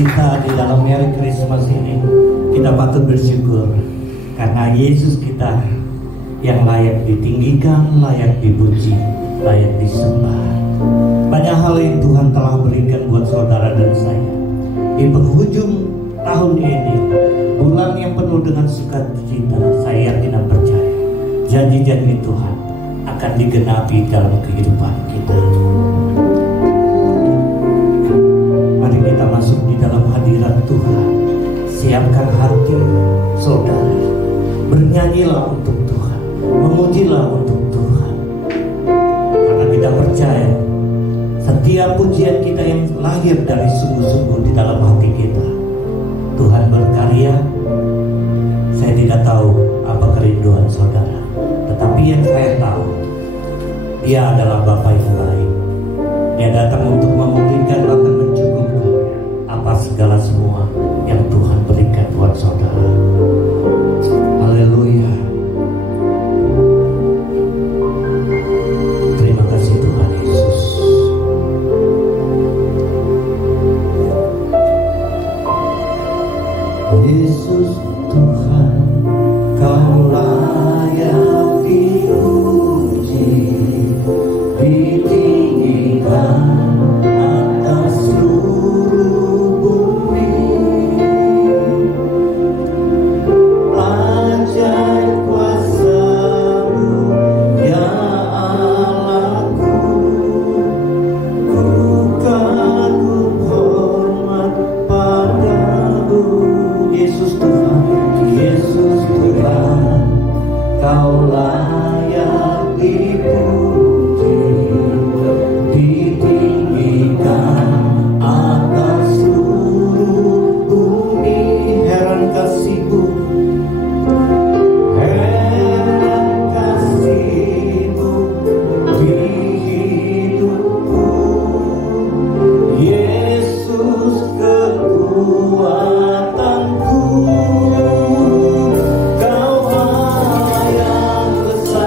kita di dalam Merry Christmas ini, kita patut bersyukur karena Yesus kita yang layak ditinggikan, layak dipuji, layak disembah. Banyak hal yang Tuhan telah berikan buat saudara dan saya. Di penghujung tahun ini, bulan yang penuh dengan sukacita, saya yakin dan percaya janji-janji Tuhan akan digenapi dalam kehidupan kita. Mari kita masuk di dalam hadirat Tuhan. Siapkan hati saudara, bernyanyilah untuk Tuhan, memujilah untuk Tuhan, karena kita percaya setiap pujian kita yang lahir dari sungguh-sungguh di dalam hati kita, Tuhan berkarya. Saya tidak tahu apa kerinduan saudara, tetapi yang saya tahu, Dia adalah Bapa yang baik. Dia datang untuk memulihkan, bahkan mencukupkan apa segala semua yang Tuhan berikan buat saudara. Haleluya. Terima kasih Tuhan Yesus. Yesus Tuhan, Kau layak dipuji, ditinggikan atas seluruh bumi. Ajaib kuasa-Mu ya Allahku, ku kagum hormat padamu. Yesus Tuhan, Yesus Tuhan, Kau layak dipuji, ditinggikan atas seluruh bumi. Heran kasih-Mu, heran kasih-Mu di hidupku. Yesus kekuatanku, Kau Allah yang besar.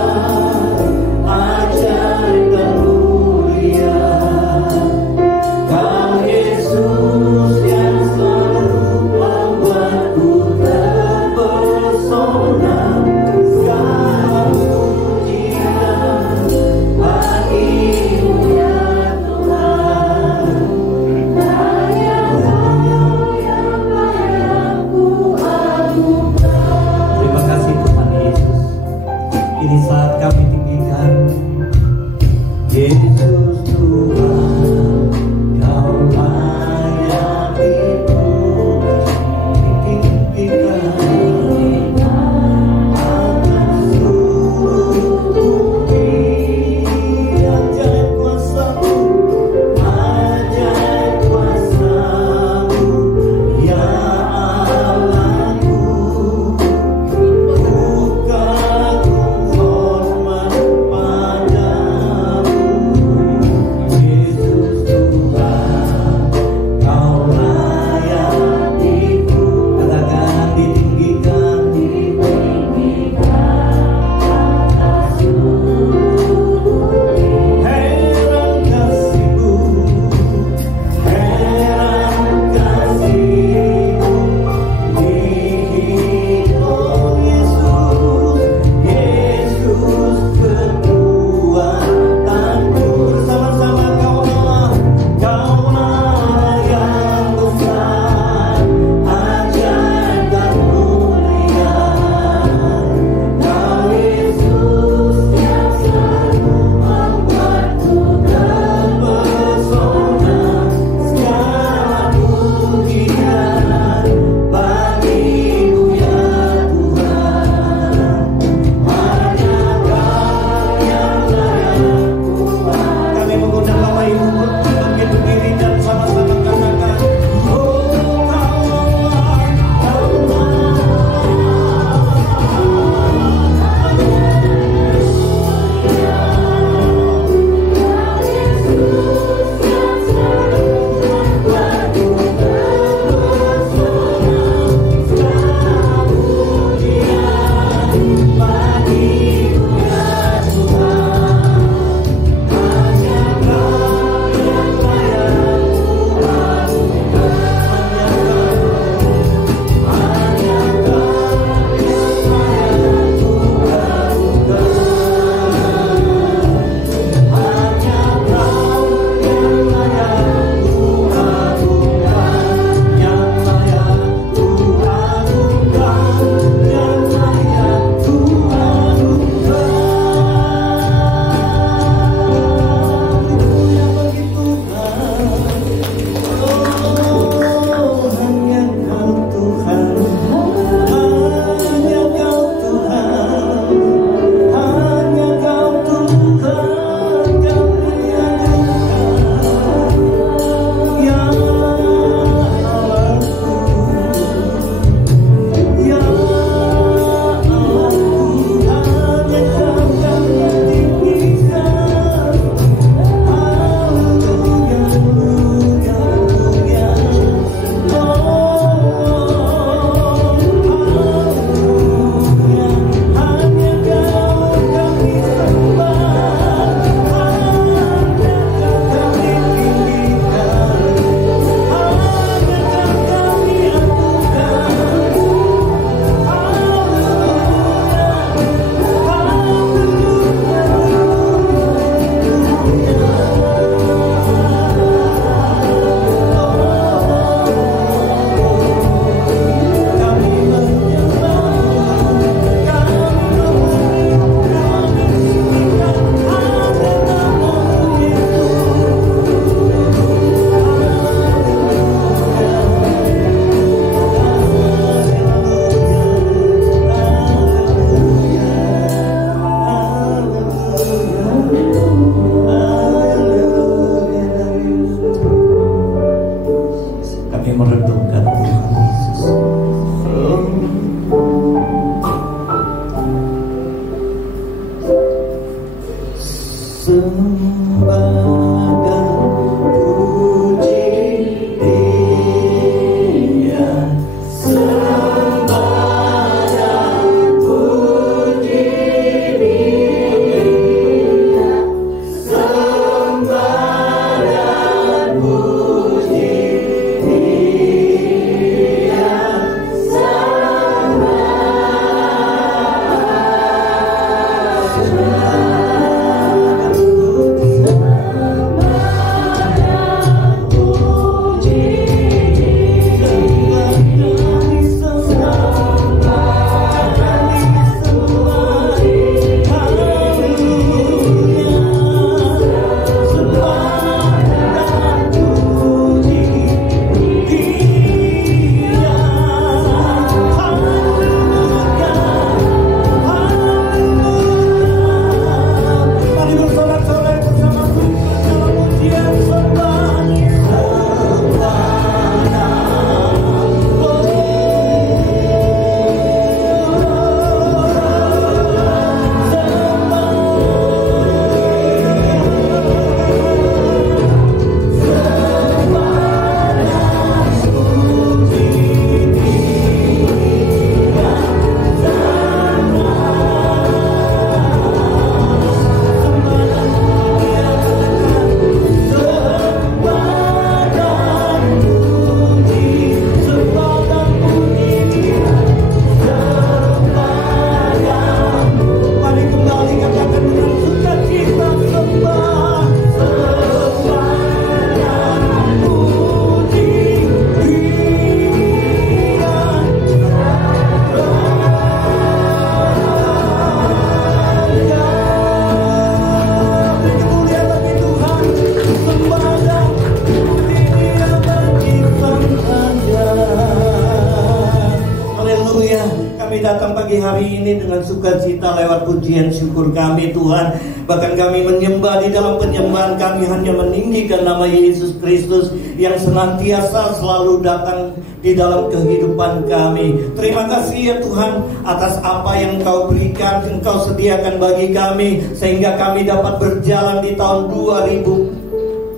datang pagi hari ini dengan sukacita lewat pujian syukur kami Tuhan. Bahkan kami menyembah, di dalam penyembahan kami hanya meninggikan nama Yesus Kristus yang senantiasa selalu datang di dalam kehidupan kami. Terima kasih ya Tuhan atas apa yang Engkau berikan, Engkau sediakan bagi kami, sehingga kami dapat berjalan di tahun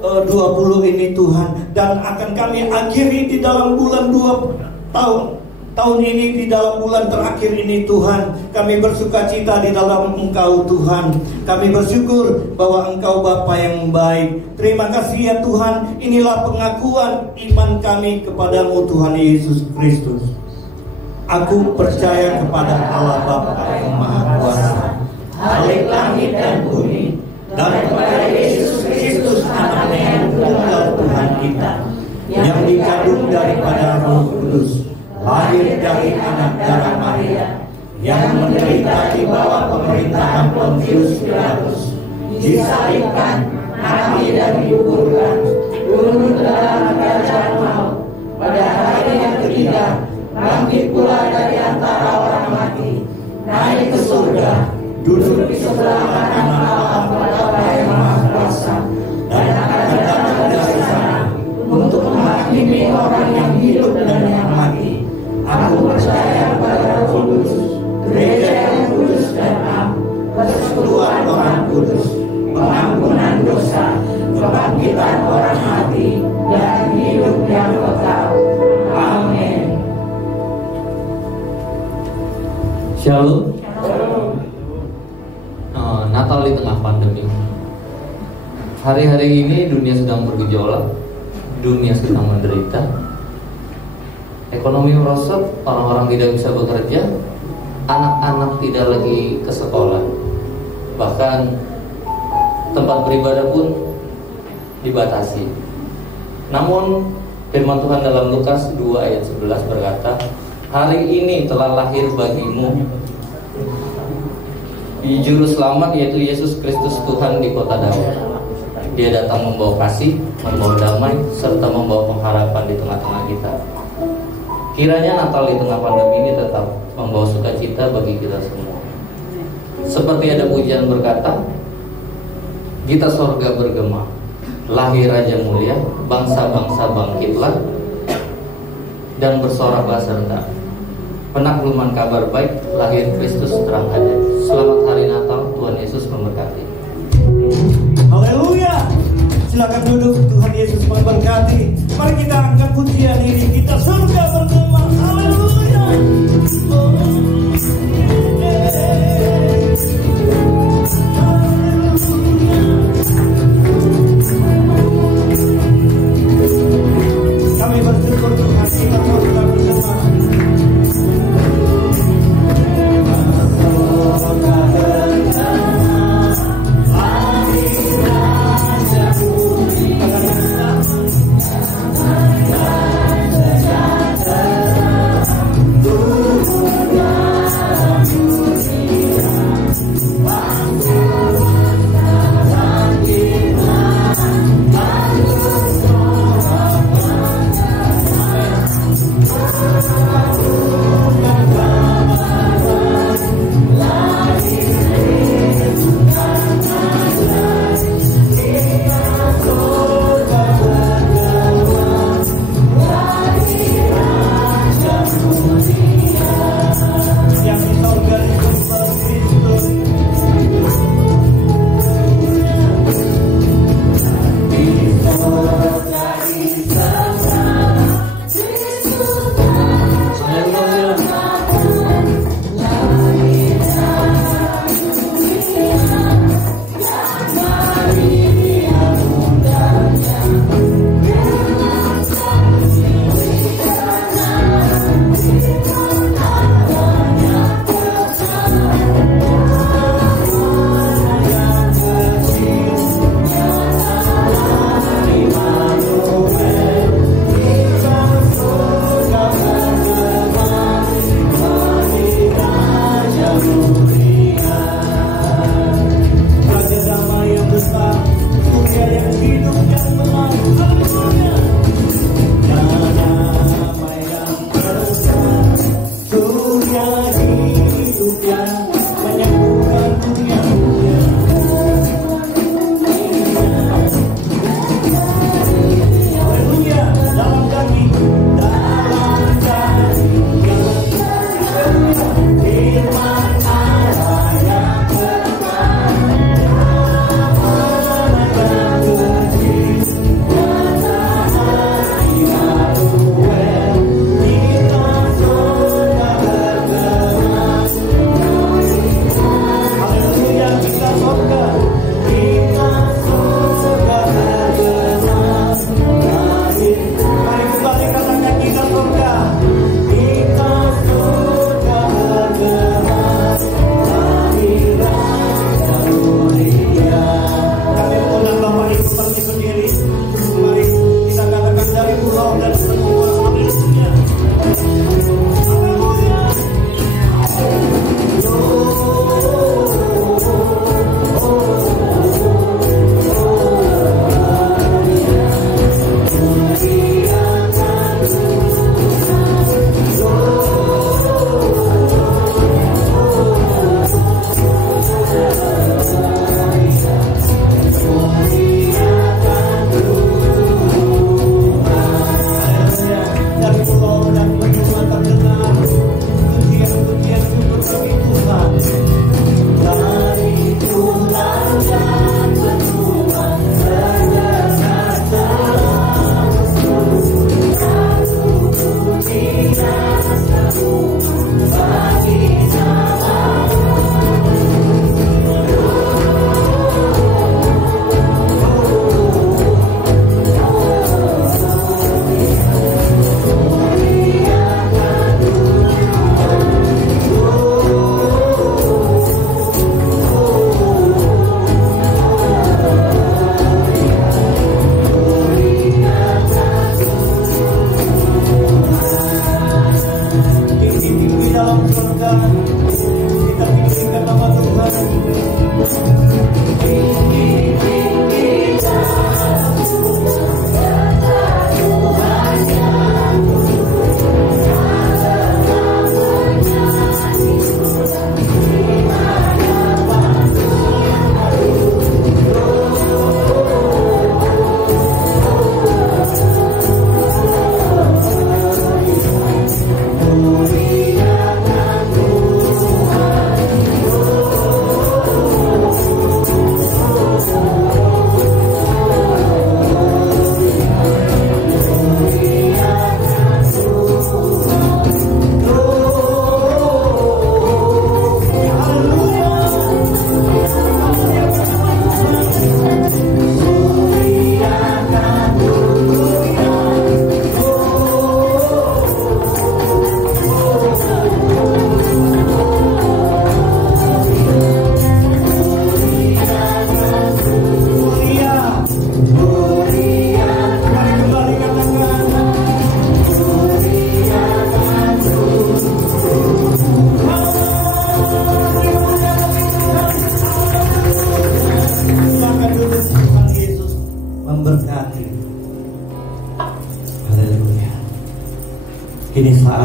2020 ini Tuhan. Dan akan kami akhiri di dalam bulan tahun ini, di dalam bulan terakhir ini Tuhan. Kami bersukacita di dalam Engkau Tuhan. Kami bersyukur bahwa Engkau Bapa yang baik. Terima kasih ya Tuhan. Inilah pengakuan iman kami kepadamu Tuhan Yesus Kristus. Aku percaya kepada Allah Bapa yang Maha Kuasa, Halik langit dan bumi, dan kepada Yesus Kristus anaknya yang tunggal Tuhan kita, yang dikandung daripada Roh Kudus, lahir dari anak darah Maria, yang menderita di bawah pemerintahan Pontius Pilatus, disalibkan, mati dan dikuburkan, turun dalam kerajaan maut, pada hari yang ketiga bangkit pula dari antara orang mati, naik ke surga, duduk di sebelah kanan Allah Bapa yang Maha Kuasa, dan akan datang dari sana untuk menghakimi orang yang hidup dan yang mati. Aku percaya pada Roh Kudus, gereja yang kudus dan am, persekutuan orang kudus, pengampunan dosa, kebangkitan orang mati, dan hidup yang kekal. Amin. Shalom. Natal di tengah pandemi. Hari-hari ini dunia sedang bergejolak, dunia sedang menderita. Ekonomi merosot, orang-orang tidak bisa bekerja, anak-anak tidak lagi ke sekolah, bahkan tempat beribadah pun dibatasi. Namun firman Tuhan dalam Lukas 2 ayat 11 berkata, hari ini telah lahir bagimu Juru Selamat, yaitu Yesus Kristus Tuhan di kota Daud. Dia datang membawa kasih, membawa damai, serta membawa pengharapan di tengah-tengah kita. Kiranya Natal di tengah pandemi ini tetap membawa sukacita bagi kita semua. Seperti ada pujian berkata, Gita sorga bergema, lahir Raja mulia, bangsa-bangsa bangkitlah, dan bersoraklah serta penakluman kabar baik, lahir Kristus terang ada. Selamat hari Natal, Tuhan Yesus memberkati. Haleluya. Silakan duduk, Tuhan Yesus memberkati. Mari kita angkat pujian ini, kita surga bergema. Haleluya. Kami bersyukur Tuhan, kita surga bergema. Tuhan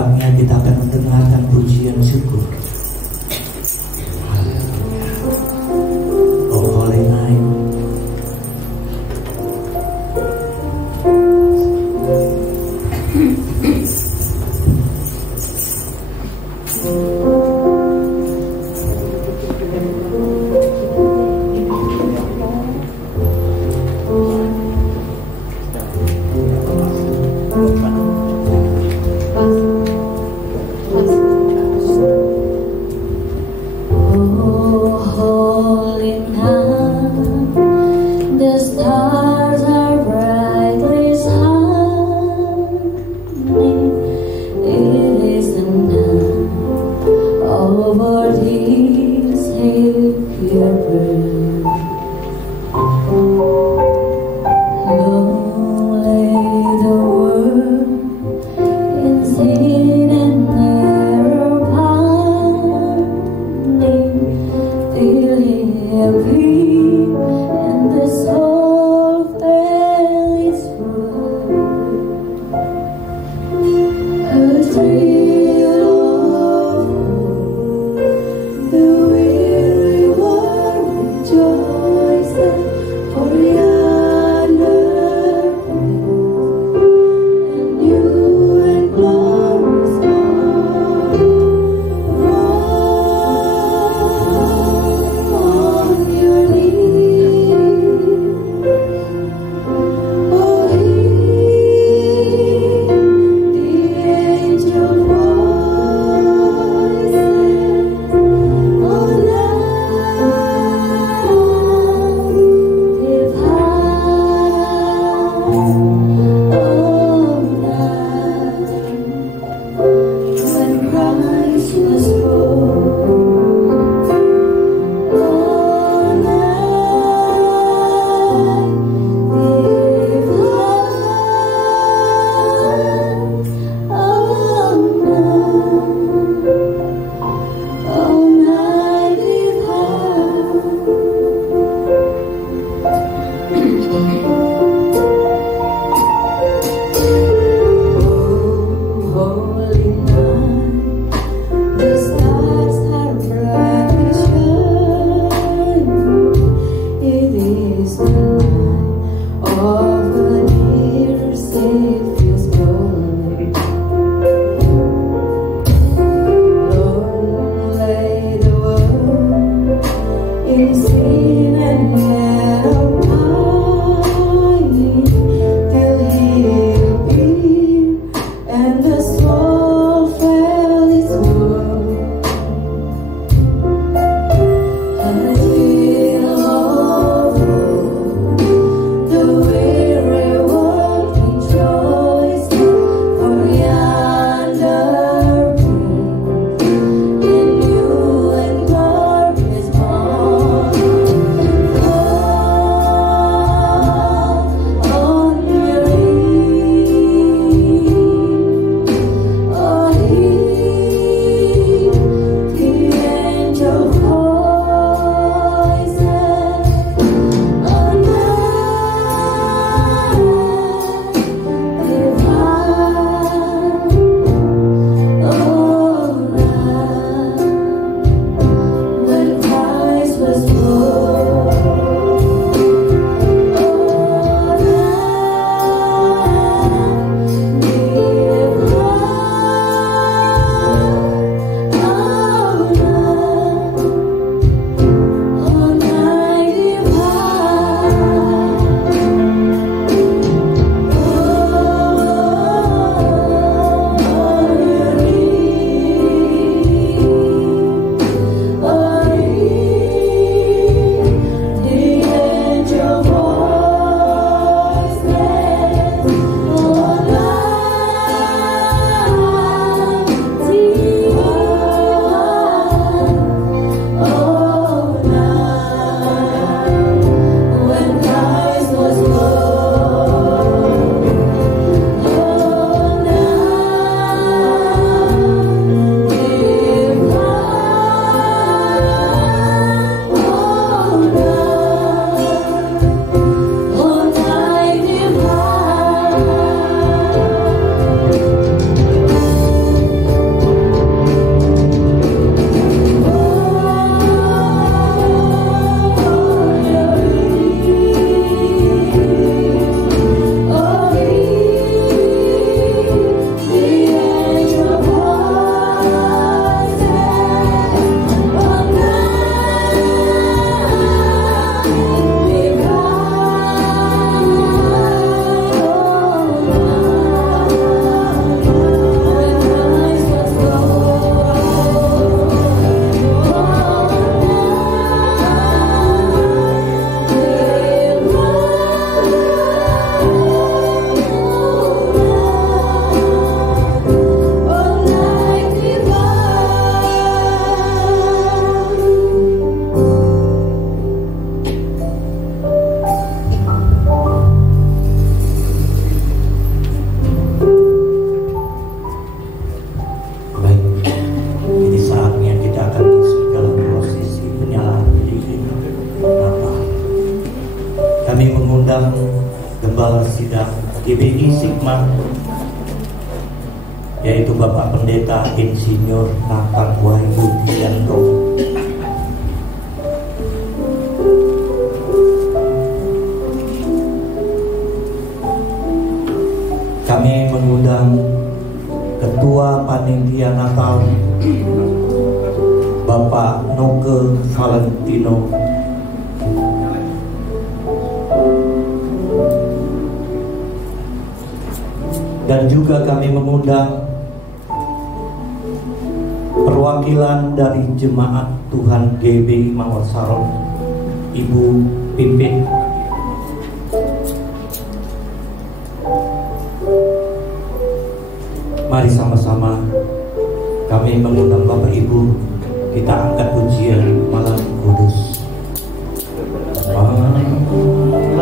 saatnya kita akan mendengarkan pujian syukur. Oh Holy Night. GBI Sigma, yaitu Bapak Pendeta Insinyur Nathan Wahyudianto. Kami mengundang Ketua Panitia Natal Bapak Noke Valentino, dan juga kami mengundang perwakilan dari Jemaat Tuhan GBI Mawar Saron, Ibu Pimpin. Mari sama-sama kami mengundang Bapak Ibu, kita angkat pujian Malam Kudus. Malam Kudus,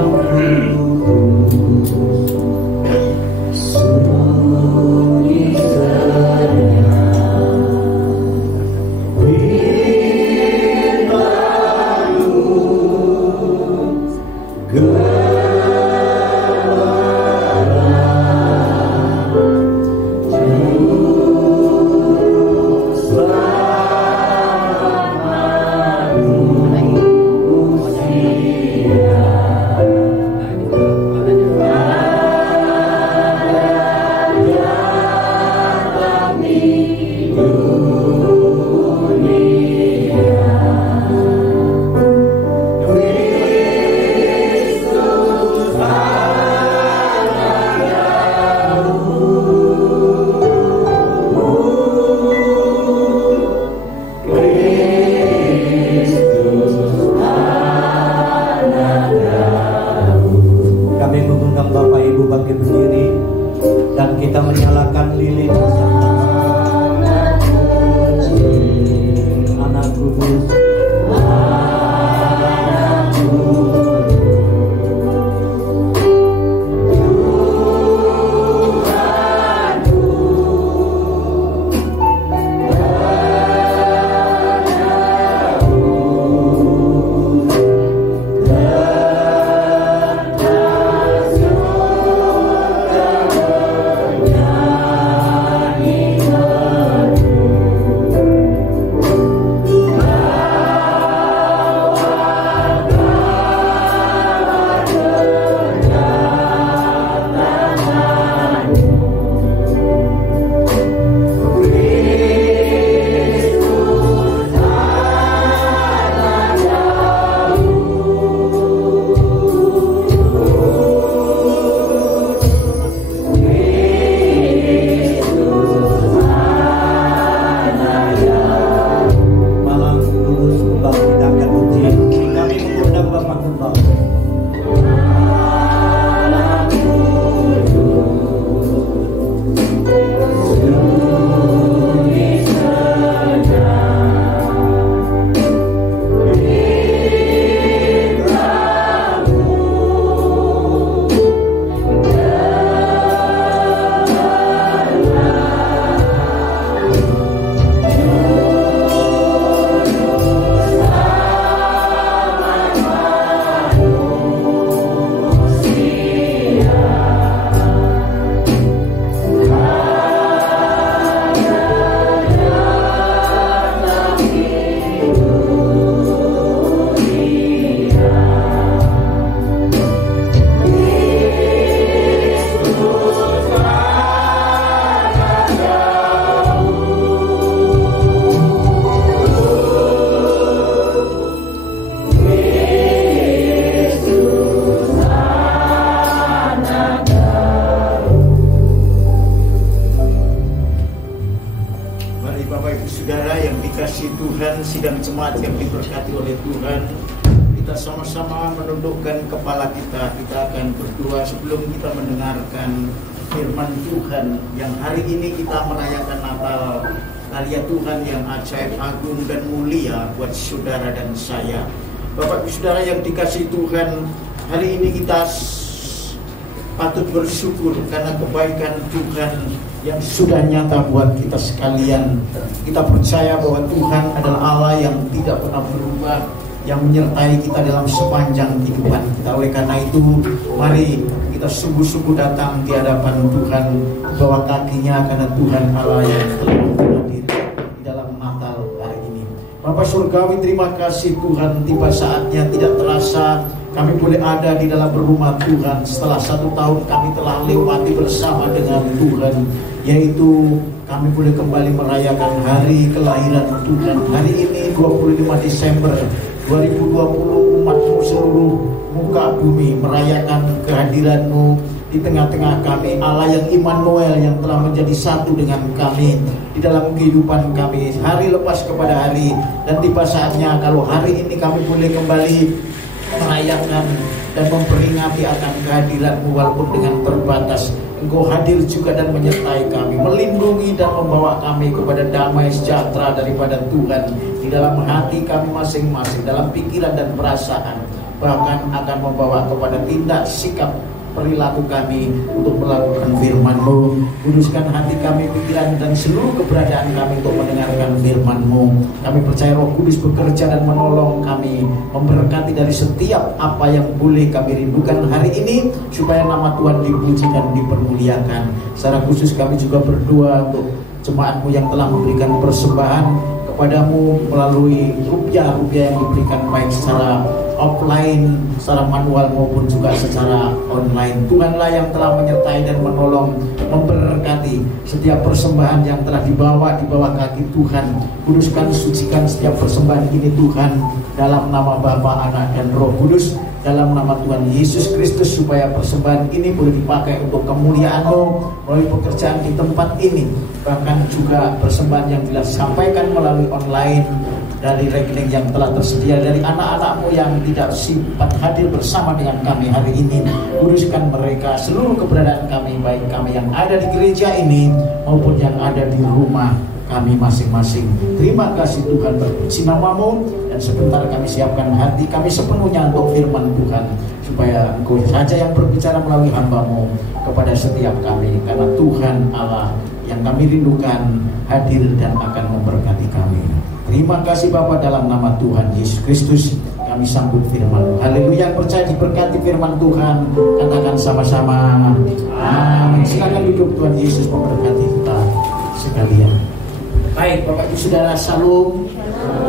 sunyi serena, sidang jemaat yang diberkati oleh Tuhan, kita sama-sama menundukkan kepala kita. Kita akan berdoa sebelum kita mendengarkan firman Tuhan yang hari ini kita merayakan Natal, karya Tuhan yang ajaib, agung dan mulia buat saudara dan saya. Bapak Ibu Saudara yang dikasihi Tuhan, hari ini kita patut bersyukur karena kebaikan Tuhan yang sudah nyata buat kita sekalian. Kita percaya bahwa Tuhan adalah Allah yang tidak pernah berubah, yang menyertai kita dalam sepanjang kehidupan kita. Oleh karena itu, mari kita sungguh-sungguh datang di hadapan Tuhan, bawah kakinya, karena Tuhan Allah yang telah hadir di dalam Natal hari ini. Bapa Surgawi, terima kasih Tuhan, tiba saatnya tidak terasa kami boleh ada di dalam rumah Tuhan. Setelah 1 tahun kami telah lewati bersama dengan Tuhan, yaitu kami boleh kembali merayakan hari kelahiran Tuhan. Hari ini 25 Desember 2020, umat-Mu seluruh muka bumi merayakan kehadiran-Mu di tengah-tengah kami. Allah yang Immanuel, yang telah menjadi satu dengan kami di dalam kehidupan kami hari lepas kepada hari. Dan tiba saatnya kalau hari ini kami boleh kembali merayakan dan memperingati akan kehadiran-Mu walaupun dengan terbatas. Engkau hadir juga dan menyertai kami, melindungi dan membawa kami kepada damai sejahtera daripada Tuhan di dalam hati kami masing-masing, dalam pikiran dan perasaan, bahkan akan membawa kepada tindak sikap perilaku kami untuk melakukan firman-Mu. Kuduskan hati kami, pikiran dan seluruh keberadaan kami untuk mendengarkan firman-Mu. Kami percaya Roh Kudus bekerja dan menolong kami, memberkati dari setiap apa yang boleh kami rindukan hari ini, supaya nama Tuhan dipuji dan dipermuliakan. Secara khusus kami juga berdoa untuk jemaat-Mu yang telah memberikan persembahan kepadamu melalui rupiah-rupiah yang diberikan baik secara offline, secara manual maupun juga secara online. Tuhanlah yang telah menyertai dan menolong, memberkati setiap persembahan yang telah dibawa di bawah kaki Tuhan. Kuduskan, sucikan setiap persembahan ini Tuhan, dalam nama Bapa, Anak dan Roh Kudus, dalam nama Tuhan Yesus Kristus, supaya persembahan ini boleh dipakai untuk kemuliaan-Mu melalui pekerjaan di tempat ini, bahkan juga persembahan yang disampaikan melalui online dari rekening yang telah tersedia dari anak-anak-Mu yang tidak sempat hadir bersama dengan kami hari ini. Kuduskan mereka, seluruh keberadaan kami, baik kami yang ada di gereja ini maupun yang ada di rumah kami masing-masing. Terima kasih Tuhan, berpuji nama-Mu, dan sebentar kami siapkan hati kami sepenuhnya untuk firman Tuhan, supaya Engkau saja yang berbicara melalui hamba-Mu kepada setiap kami, karena Tuhan Allah yang kami rindukan hadir dan akan memberkati kami. Terima kasih Bapa, dalam nama Tuhan Yesus Kristus kami sambut firman. Haleluya. Percaya diberkati firman Tuhan, katakan sama-sama amin. Silakan duduk. Tuhan Yesus memberkati kita sekalian. Baik Bapak Ibu Saudara, salam.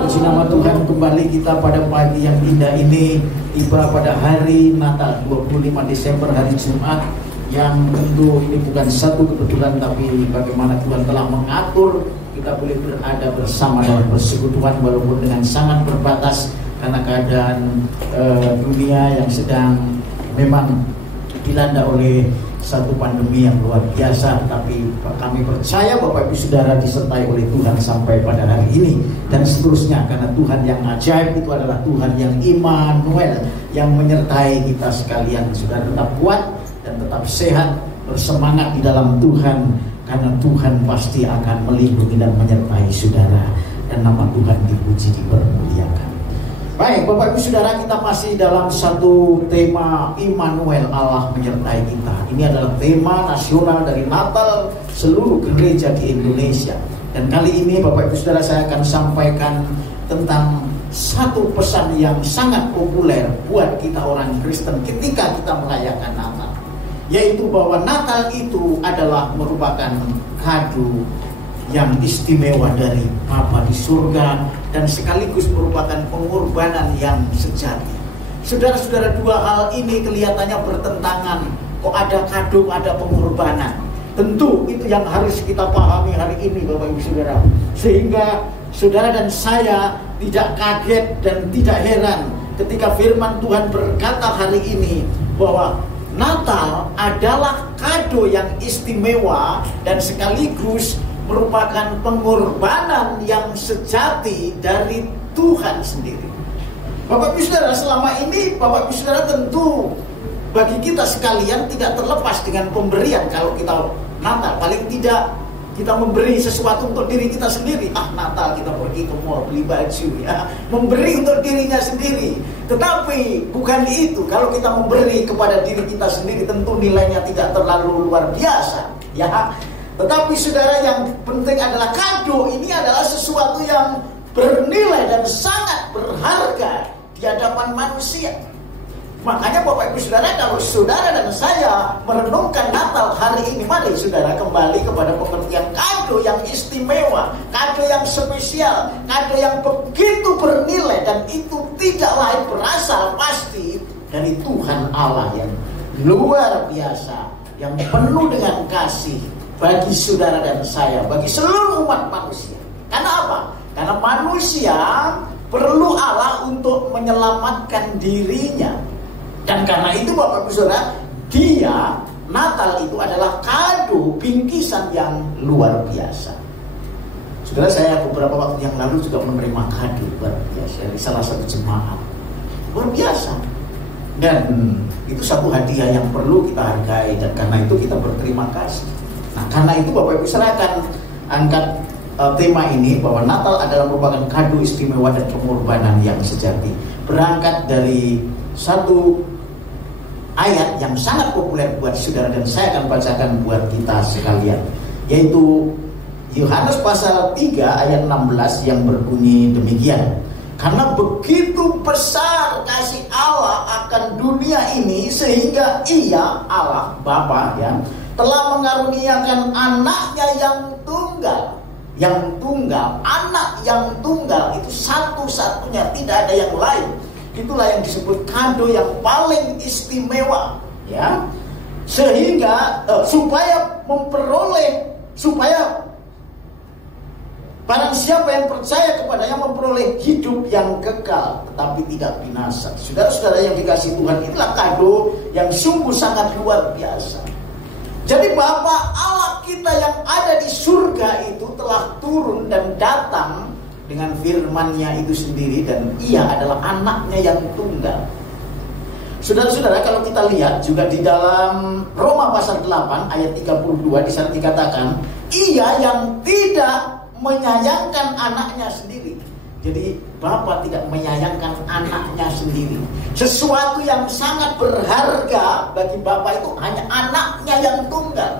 Puji nama Tuhan, kembali kita pada pagi yang indah ini, tiba pada hari Natal 25 Desember, hari Jumat, yang tentu ini bukan satu kebetulan, tapi bagaimana Tuhan telah mengatur kita boleh berada bersama dalam persekutuan walaupun dengan sangat terbatas karena keadaan dunia yang sedang memang dilanda oleh satu pandemi yang luar biasa. Tapi kami percaya Bapak Ibu Saudara disertai oleh Tuhan sampai pada hari ini dan seterusnya, karena Tuhan yang ajaib itu adalah Tuhan yang Immanuel, yang menyertai kita sekalian. Saudara tetap kuat dan tetap sehat, bersemangat di dalam Tuhan, karena Tuhan pasti akan melindungi dan menyertai saudara, dan nama Tuhan dipuji, dipermuliakan. Baik Bapak Ibu Saudara, kita masih dalam satu tema Immanuel, Allah menyertai kita. Ini adalah tema nasional dari Natal seluruh gereja di Indonesia. Dan kali ini Bapak Ibu Saudara, saya akan sampaikan tentang satu pesan yang sangat populer buat kita orang Kristen ketika kita merayakan Natal, yaitu bahwa Natal itu adalah merupakan kado yang istimewa dari Bapa di surga dan sekaligus merupakan pengorbanan yang sejati. Saudara-saudara, dua hal ini kelihatannya bertentangan. Kok ada kado, ada pengorbanan? Tentu itu yang harus kita pahami hari ini Bapak Ibu Saudara, sehingga saudara dan saya tidak kaget dan tidak heran ketika firman Tuhan berkata hari ini bahwa Natal adalah kado yang istimewa dan sekaligus merupakan pengorbanan yang sejati dari Tuhan sendiri. Bapak Ibu Saudara, selama ini Bapak Ibu Saudara tentu bagi kita sekalian tidak terlepas dengan pemberian. Kalau kita Natal, paling tidak kita memberi sesuatu untuk diri kita sendiri. Natal kita pergi ke mall beli baju, ya, memberi untuk dirinya sendiri. Tetapi bukan itu. Kalau kita memberi kepada diri kita sendiri, tentu nilainya tidak terlalu luar biasa, ya. Tetapi saudara, yang penting adalah kado ini adalah sesuatu yang bernilai dan sangat berharga di hadapan manusia. Makanya Bapak Ibu Saudara, kalau saudara dan saya merenungkan Natal hari ini, mari saudara kembali kepada pengertian kado yang istimewa, kado yang spesial, kado yang begitu bernilai, dan itu tidak lain berasal pasti dari Tuhan Allah yang luar biasa, yang penuh dengan kasih bagi saudara dan saya, bagi seluruh umat manusia. Karena apa? Karena manusia perlu Allah untuk menyelamatkan dirinya. Dan karena itu Bapak Ibu Saudara, Natal itu adalah kado bingkisan yang luar biasa. Saudara, saya beberapa waktu yang lalu juga menerima kado luar biasa dari salah satu jemaat. Luar biasa. Dan itu satu hadiah yang perlu kita hargai, dan karena itu kita berterima kasih. Nah, karena itu Bapak Ibu Saudara akan angkat tema ini, bahwa Natal adalah merupakan kado istimewa dan pengorbanan yang sejati. Berangkat dari satu ayat yang sangat populer buat saudara dan saya akan bacakan buat kita sekalian, yaitu Yohanes pasal 3 ayat 16 yang berbunyi demikian. Karena begitu besar kasih Allah akan dunia ini, sehingga Ia, Allah Bapa ya, telah mengaruniakan anaknya yang tunggal. Yang tunggal, anak yang tunggal itu satu-satunya, tidak ada yang lain. Itulah yang disebut kado yang paling istimewa, ya. Sehingga supaya barang siapa yang percaya kepadanya memperoleh hidup yang kekal tetapi tidak binasa. Saudara-saudara yang dikasihi Tuhan, inilah kado yang sungguh sangat luar biasa. Jadi Bapa Allah kita yang ada di surga itu telah turun dan datang dengan firman-Nya itu sendiri, dan Ia adalah anaknya yang tunggal. Saudara-saudara, kalau kita lihat juga di dalam Roma pasal 8 ayat 32 di sana dikatakan, Ia yang tidak menyayangkan anaknya sendiri. Jadi Bapa tidak menyayangkan anaknya sendiri. Sesuatu yang sangat berharga bagi Bapa itu hanya anaknya yang tunggal.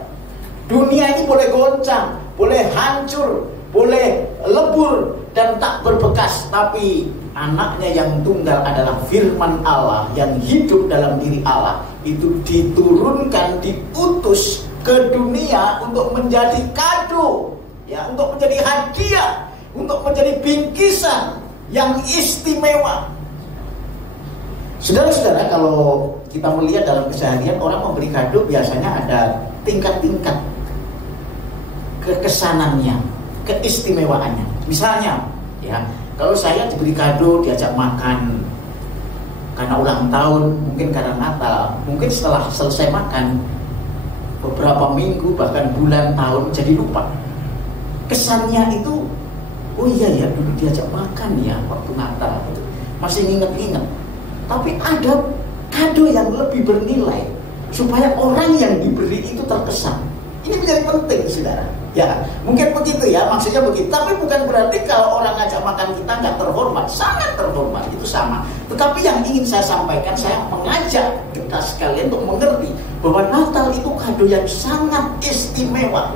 Dunia ini boleh goncang, boleh hancur, boleh lebur dan tak berbekas, tapi anaknya yang tunggal adalah firman Allah yang hidup dalam diri Allah. Itu diturunkan, diutus ke dunia untuk menjadi kado, ya, untuk menjadi hadiah, untuk menjadi bingkisan yang istimewa. Saudara-saudara, kalau kita melihat dalam keseharian, orang memberi kado biasanya ada tingkat-tingkat kekesanannya, keistimewaannya. Misalnya, ya, kalau saya diberi kado, diajak makan karena ulang tahun, mungkin karena Natal, mungkin setelah selesai makan beberapa minggu bahkan bulan tahun jadi lupa. Kesannya itu, oh iya ya, dulu diajak makan ya waktu Natal, masih inget-inget. Tapi ada kado yang lebih bernilai supaya orang yang diberi itu terkesan. Ini menjadi penting, saudara. Ya, mungkin begitu ya, maksudnya begitu. Tapi bukan berarti kalau orang ngajak makan kita nggak terhormat, sangat terhormat, itu sama. Tetapi yang ingin saya sampaikan, saya mengajak kita sekalian untuk mengerti bahwa Natal itu kado yang sangat istimewa.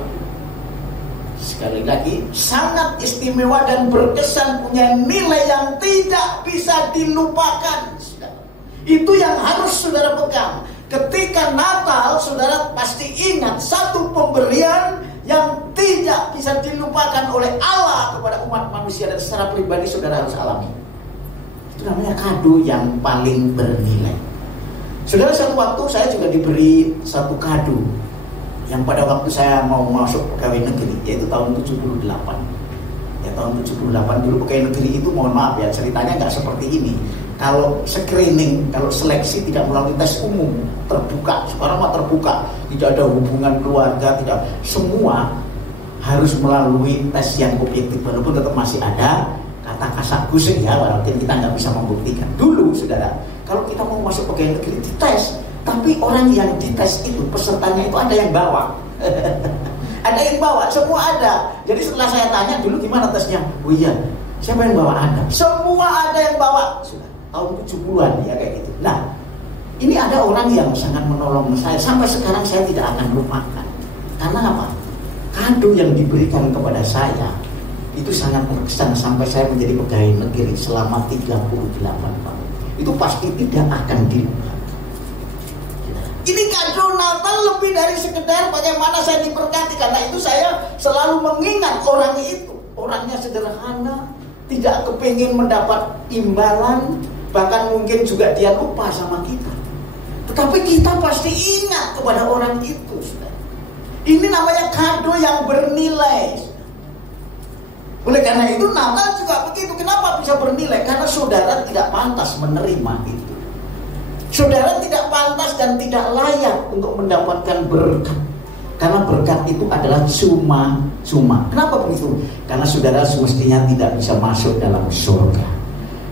Sekali lagi, sangat istimewa dan berkesan, punya nilai yang tidak bisa dilupakan. Itu yang harus saudara pegang. Ketika Natal, saudara pasti ingat satu pemberian yang tidak bisa dilupakan oleh Allah kepada umat manusia, dan secara pribadi saudara harus alami. Itu namanya kado yang paling bernilai. Saudara, satu waktu saya juga diberi satu kado yang pada waktu saya mau masuk pegawai negeri, yaitu tahun 78. Ya, tahun 78 dulu pegawai negeri itu, mohon maaf ya, ceritanya nggak seperti ini. Kalau screening, kalau seleksi tidak melalui tes umum, terbuka. Sekarang mah terbuka, tidak ada hubungan keluarga, tidak. Semua harus melalui tes yang objektif, walaupun tetap masih ada kata kasak kusik ya, walaupun kita nggak bisa membuktikan. Dulu, saudara, kalau kita mau masuk pegawai negeri dites, tapi orang yang dites itu, pesertanya itu ada yang bawa. Ada yang bawa, semua ada. Jadi setelah saya tanya dulu gimana tesnya, oh iya, siapa yang bawa Anda? Semua ada yang bawa. Sudah tahun 70-an ya kayak gitu. Nah, ini ada orang yang sangat menolong saya. Sampai sekarang saya tidak akan lupakan. Karena apa? Kado yang diberikan kepada saya itu sangat berkesan sampai saya menjadi pegawai negeri selama 38 tahun. itu pasti tidak akan dilupakan. Ini kado Natal lebih dari sekedar bagaimana saya diberkati. Karena itu saya selalu mengingat orang itu. Orangnya sederhana, tidak kepingin mendapat imbalan, bahkan mungkin juga dia lupa sama kita. Tetapi kita pasti ingat kepada orang itu. Ini namanya kado yang bernilai. Oleh karena itu Natal juga begitu. Kenapa bisa bernilai? Karena saudara tidak pantas menerima itu. Saudara tidak pantas dan tidak layak untuk mendapatkan berkat. Karena berkat itu adalah cuma-cuma. Kenapa begitu? Karena saudara semestinya tidak bisa masuk dalam surga.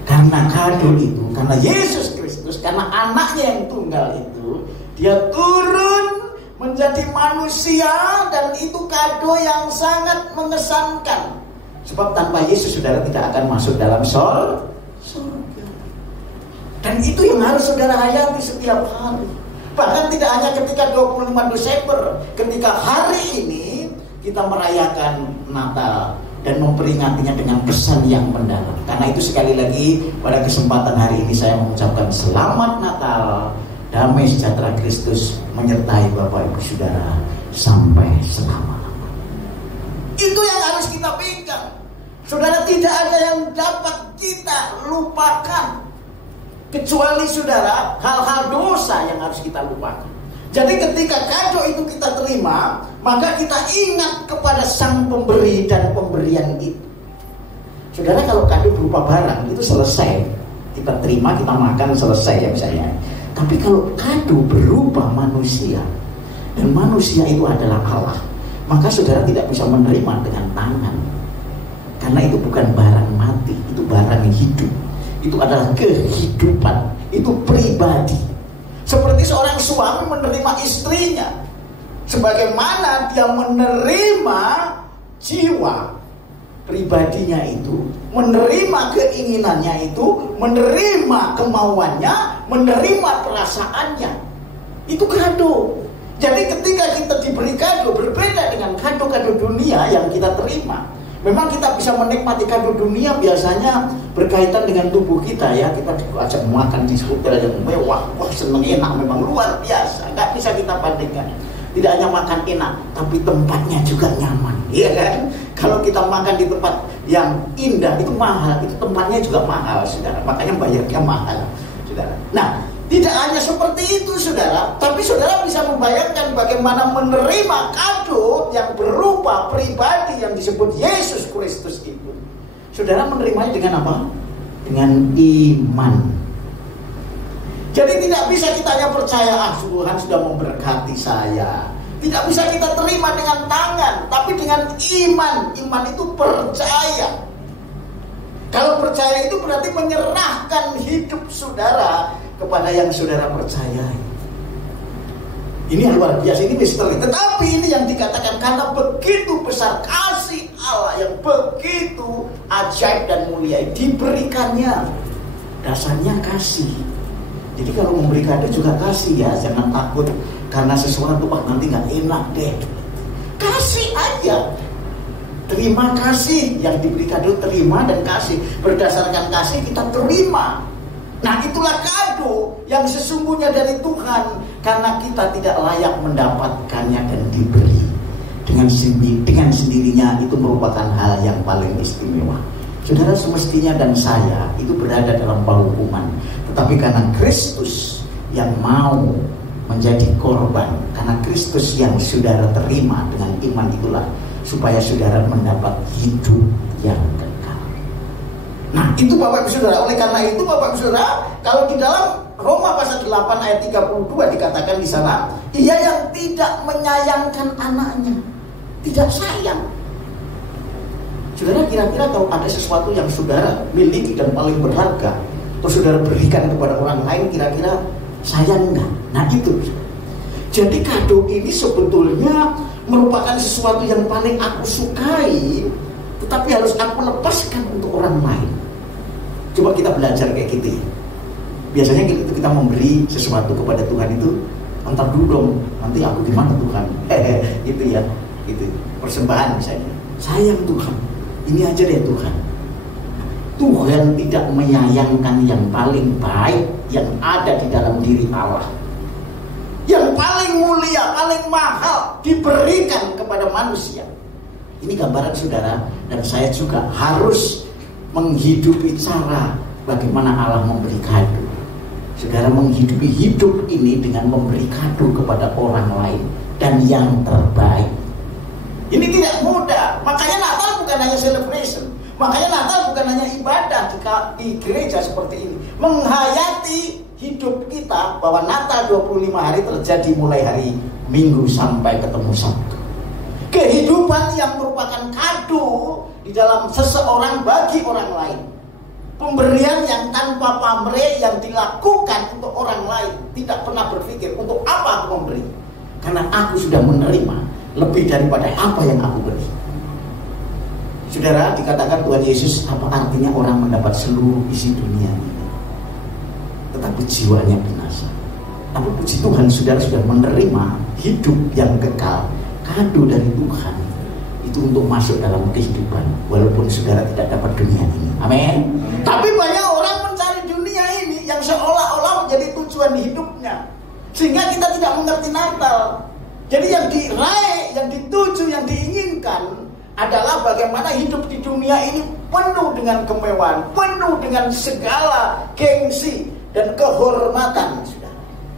Karena kado itu, karena Yesus Kristus, karena anaknya yang tunggal itu, dia turun menjadi manusia, dan itu kado yang sangat mengesankan. Sebab tanpa Yesus saudara tidak akan masuk dalam surga. Dan itu yang harus saudara hayati setiap hari. Bahkan tidak hanya ketika 25 Desember, ketika hari ini kita merayakan Natal dan memperingatinya dengan pesan yang mendalam. Karena itu sekali lagi pada kesempatan hari ini saya mengucapkan selamat Natal, damai sejahtera Kristus menyertai Bapak Ibu Saudara sampai selama-lamanya. Itu yang harus kita pegang. Saudara, tidak ada yang dapat kita lupakan kecuali saudara hal-hal dosa yang harus kita lupakan. Jadi ketika kado itu kita terima, maka kita ingat kepada sang pemberi dan pemberian itu. Saudara, kalau kado berupa barang itu selesai, kita terima, kita makan, selesai ya misalnya. Tapi kalau kado berupa manusia, dan manusia itu adalah Allah, maka saudara tidak bisa menerima dengan tangan. Karena itu bukan barang mati, itu barang hidup. Itu adalah kehidupan, itu pribadi. Seperti seorang suami menerima istrinya, sebagaimana dia menerima jiwa pribadinya itu, menerima keinginannya itu, menerima kemauannya, menerima perasaannya. Itu kado. Jadi ketika kita diberi kado, berbeda dengan kado-kado dunia yang kita terima. Memang kita bisa menikmati kado dunia biasanya berkaitan dengan tubuh kita ya. Kita diajak makan di hotel yang mewah, wah seneng, enak, memang luar biasa. Gak bisa kita bandingkan. Tidak hanya makan enak, tapi tempatnya juga nyaman, ya kan? Kalau kita makan di tempat yang indah itu mahal, itu tempatnya juga mahal, saudara. Makanya bayarnya mahal, saudara. Nah, tidak hanya seperti itu, saudara, tapi saudara bisa membayangkan bagaimana menerima kado yang berupa pribadi yang disebut Yesus Kristus itu. Saudara menerimanya dengan apa? Dengan iman. Jadi tidak bisa kita hanya percaya, Tuhan sudah memberkati saya. Tidak bisa kita terima dengan tangan, tapi dengan iman. Iman itu percaya. Kalau percaya itu berarti menyerahkan hidup saudara kepada yang saudara percayai. Ini yang luar biasa, ini misteri. Tetapi ini yang dikatakan karena begitu besar kasih Allah yang begitu ajaib dan mulia diberikannya. Dasarnya kasih. Jadi kalau memberi kado juga kasih ya, jangan takut karena sesuatu nanti nggak enak deh. Kasih aja. Terima kasih yang diberi kado, terima dan kasih. Berdasarkan kasih kita terima. Nah itulah kado yang sesungguhnya dari Tuhan, karena kita tidak layak mendapatkannya dan diberi. Dengan sendirinya itu merupakan hal yang paling istimewa. Saudara, semestinya dan saya itu berada dalam bau hukuman. Tetapi karena Kristus yang mau menjadi korban, karena Kristus yang saudara terima dengan iman itulah, supaya saudara mendapat hidup yang kekal. Nah itu Bapak Ibu Saudara. Oleh karena itu Bapak Ibu Saudara, kalau di dalam Roma pasal 8 ayat 32 dikatakan di sana, ia yang tidak menyayangkan anaknya, tidak sayang. Saudara, kira-kira kalau ada sesuatu yang saudara miliki dan paling berharga, terus saudara berikan kepada orang lain, kira-kira sayang enggak? Nah itu. Jadi kado ini sebetulnya merupakan sesuatu yang paling aku sukai, tetapi harus aku lepaskan untuk orang lain. Coba kita belajar kayak gitu ya. Biasanya kita memberi sesuatu kepada Tuhan itu, entar dulu dong, nanti aku gimana Tuhan? Gitu ya, gitu. Persembahan misalnya. Sayang Tuhan, ini aja deh Tuhan. Tuhan tidak menyayangkan yang paling baik yang ada di dalam diri Allah, yang paling mulia, paling mahal diberikan kepada manusia. Ini gambaran saudara, dan saya juga harus menghidupi cara bagaimana Allah memberi kado. Saudara menghidupi hidup ini dengan memberi kado kepada orang lain dan yang terbaik. Ini tidak mudah. Makanya Natal bukan hanya celebration. Makanya Natal bukan hanya ibadah di gereja seperti ini. Menghayati hidup kita bahwa Natal 25 hari terjadi mulai hari Minggu sampai ketemu Sabtu. Kehidupan yang merupakan kado di dalam seseorang bagi orang lain. Pemberian yang tanpa pamrih yang dilakukan untuk orang lain. Tidak pernah berpikir untuk apa aku memberi. Karena aku sudah menerima lebih daripada apa yang aku beri. Saudara, dikatakan Tuhan Yesus, apa artinya orang mendapat seluruh isi dunia ini, tetapi jiwanya binasa. Tapi puji Tuhan, saudara sudah menerima hidup yang kekal, kado dari Tuhan itu untuk masuk dalam kehidupan, walaupun saudara tidak dapat dunia ini. Amin. Tapi banyak orang mencari dunia ini yang seolah-olah menjadi tujuan hidupnya, sehingga kita tidak mengerti Natal. Jadi yang diraih, yang dituju, yang diinginkan adalah bagaimana hidup di dunia ini penuh dengan kemewahan, penuh dengan segala gengsi dan kehormatan.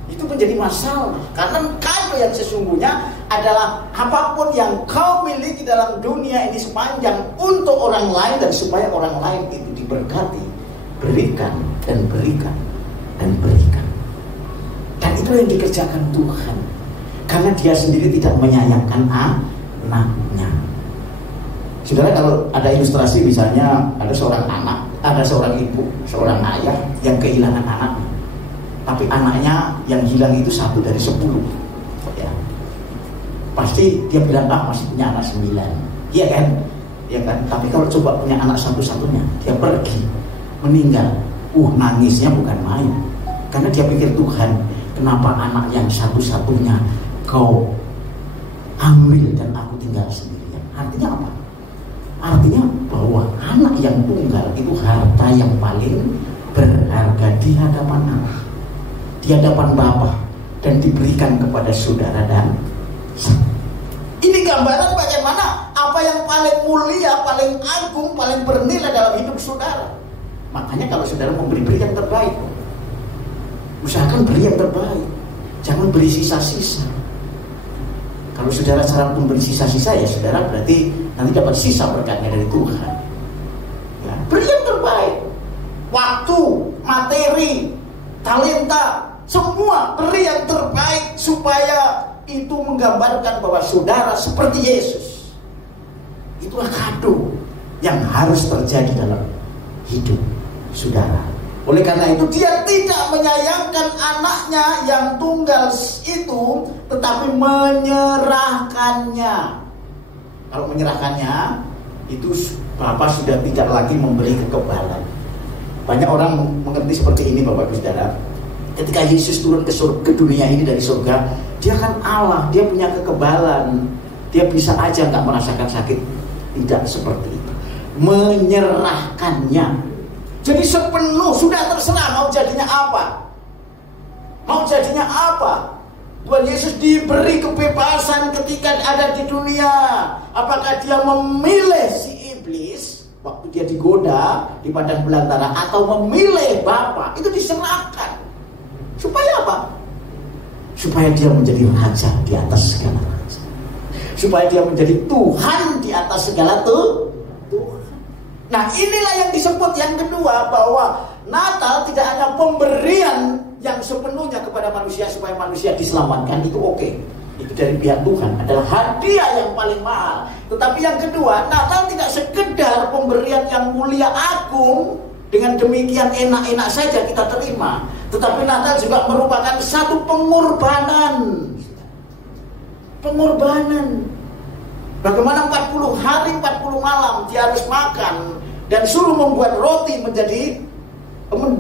Itu menjadi masalah, karena kado yang sesungguhnya adalah apapun yang kau miliki dalam dunia ini sepanjang untuk orang lain dan supaya orang lain itu diberkati. Berikan dan berikan dan berikan. Dan itu yang dikerjakan Tuhan, karena Dia sendiri tidak menyayangkan anaknya. Saudara, kalau ada ilustrasi, misalnya ada seorang anak, ada seorang ibu, seorang ayah yang kehilangan anaknya, tapi anaknya yang hilang itu 1 dari 10, ya. Pasti dia bilang, masih punya anak 9, iya kan? Ya kan? Tapi kalau coba punya anak satu-satunya, dia pergi, meninggal, nangisnya bukan main, karena dia pikir, Tuhan, kenapa anak yang satu-satunya kau ambil dan aku tinggal sendirian? Artinya apa? Artinya bahwa anak yang tunggal itu harta yang paling berharga di hadapan Allah, di hadapan Bapa, dan diberikan kepada saudara dan saya. Ini gambaran bagaimana apa yang paling mulia, paling agung, paling bernilai dalam hidup saudara. Makanya kalau saudara memberi yang terbaik, usahakan beri yang terbaik, jangan beri sisa-sisa. Kalau saudara cara memberi sisa-sisa, ya saudara berarti nanti dapat sisa berkatnya dari Tuhan. Ya, beri yang terbaik, waktu, materi, talenta, semua beri yang terbaik supaya itu menggambarkan bahwa saudara seperti Yesus. Itulah kado yang harus terjadi dalam hidup saudara. Oleh karena itu Dia tidak menyayangkan anaknya yang tunggal itu, tetapi menyerahkannya. Kalau menyerahkannya itu Bapa sudah tidak lagi memberi kekebalan. Banyak orang mengerti seperti ini, Bapak Ibu Saudara. Ketika Yesus turun ke dunia ini dari surga, Dia kan Allah, Dia punya kekebalan, Dia bisa aja nggak merasakan sakit. Tidak seperti itu. Menyerahkannya. Jadi sepenuh, sudah terserah mau jadinya apa. Mau jadinya apa? Tuhan Yesus diberi kebebasan ketika ada di dunia. Apakah Dia memilih si iblis waktu dia digoda di padang belantara, atau memilih Bapa, itu diserahkan. Supaya apa? Supaya Dia menjadi raja di atas segala raja. Supaya Dia menjadi Tuhan di atas segala Tuhan. Nah, inilah yang disebut yang kedua, bahwa Natal tidak hanya pemberian yang sepenuhnya kepada manusia supaya manusia diselamatkan, itu oke. Itu dari pihak Tuhan, adalah hadiah yang paling mahal. Tetapi yang kedua, Natal tidak sekedar pemberian yang mulia agung, dengan demikian enak-enak saja kita terima. Tetapi Natal juga merupakan satu pengorbanan. Pengorbanan. Bagaimana 40 hari 40 malam Dia harus makan, dan suruh membuat roti menjadi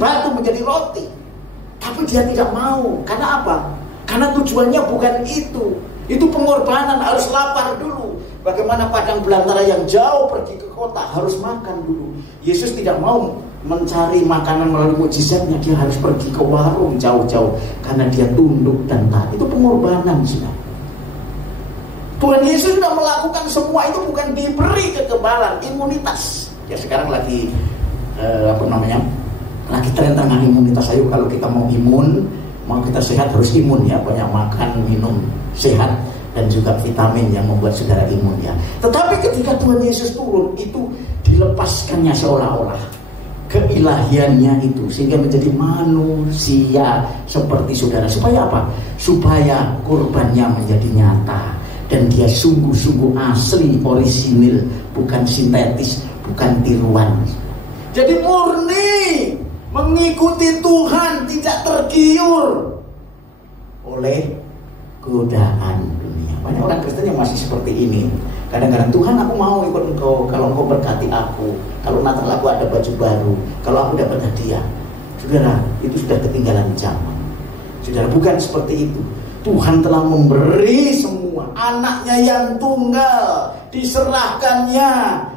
batu menjadi roti. Tapi Dia tidak mau. Karena apa? Karena tujuannya bukan itu. Itu pengorbanan, harus lapar dulu. Bagaimana padang belantara yang jauh pergi ke kota harus makan dulu. Yesus tidak mau mencari makanan melalui mukjizatnya, dia harus pergi ke warung jauh-jauh karena dia tunduk dan taat. Itu pengorbanan, saudara. Tuhan Yesus sudah melakukan semua itu bukan diberi kekebalan, imunitas. Ya sekarang lagi lagi tren-trenan imunitas. Ayo kalau kita mau imun, mau kita sehat harus imun ya, banyak makan, minum sehat dan juga vitamin yang membuat saudara imun ya. Tetapi ketika Tuhan Yesus turun itu dilepaskannya seolah-olah keilahiannya itu sehingga menjadi manusia seperti saudara. Supaya apa? Supaya kurbannya menjadi nyata dan dia sungguh-sungguh asli, orisinil, bukan sintetis, bukan tiruan. Jadi murni mengikuti Tuhan, tidak tergiur oleh godaan dunia. Banyak orang Kristen yang masih seperti ini. Kadang-kadang, Tuhan aku mau ikut engkau, kalau engkau berkati aku, kalau Natal aku ada baju baru, kalau aku dapat hadiah. Saudara, itu sudah ketinggalan zaman. Saudara, bukan seperti itu. Tuhan telah memberi semua, anaknya yang tunggal diserahkannya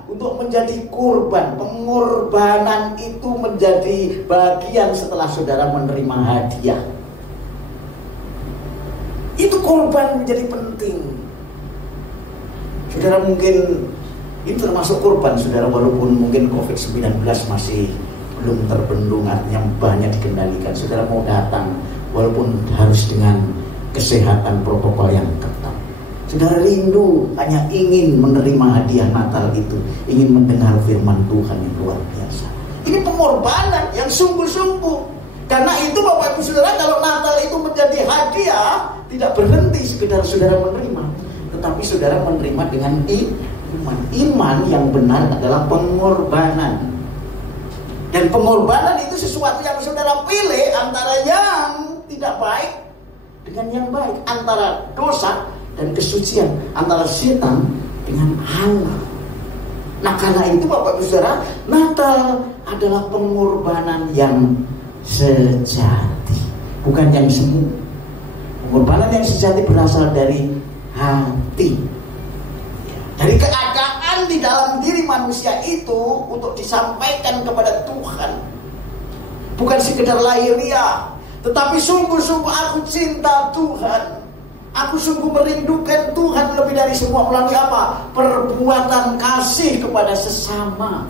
untuk menjadi kurban. Pengorbanan itu menjadi bagian setelah saudara menerima hadiah. Itu korban menjadi penting. Saudara, mungkin ini termasuk korban saudara, walaupun mungkin COVID-19 masih belum terbendung, artinya banyak dikendalikan. Saudara mau datang walaupun harus dengan kesehatan protokol yang ketat. Saudara rindu, hanya ingin menerima hadiah Natal itu, ingin mendengar firman Tuhan yang luar biasa. Ini pengorbanan yang sungguh-sungguh. Karena itu Bapak Ibu Saudara, kalau Natal itu menjadi hadiah, tidak berhenti sekedar saudara menerima, tetapi saudara menerima dengan iman. Iman yang benar adalah pengorbanan. Dan pengorbanan itu sesuatu yang saudara pilih antara yang tidak baik dengan yang baik, antara dosa dan kesucian, antara setan dengan Allah. Nah karena itu Bapak Ibu Saudara, Natal adalah pengorbanan yang sejati, bukan yang semu. Pengorbanan yang sejati berasal dari hati, dari keadaan di dalam diri manusia itu untuk disampaikan kepada Tuhan. Bukan sekedar lahiriah, tetapi sungguh-sungguh aku cinta Tuhan. Aku sungguh merindukan Tuhan lebih dari semua. Melalui apa? Perbuatan kasih kepada sesama.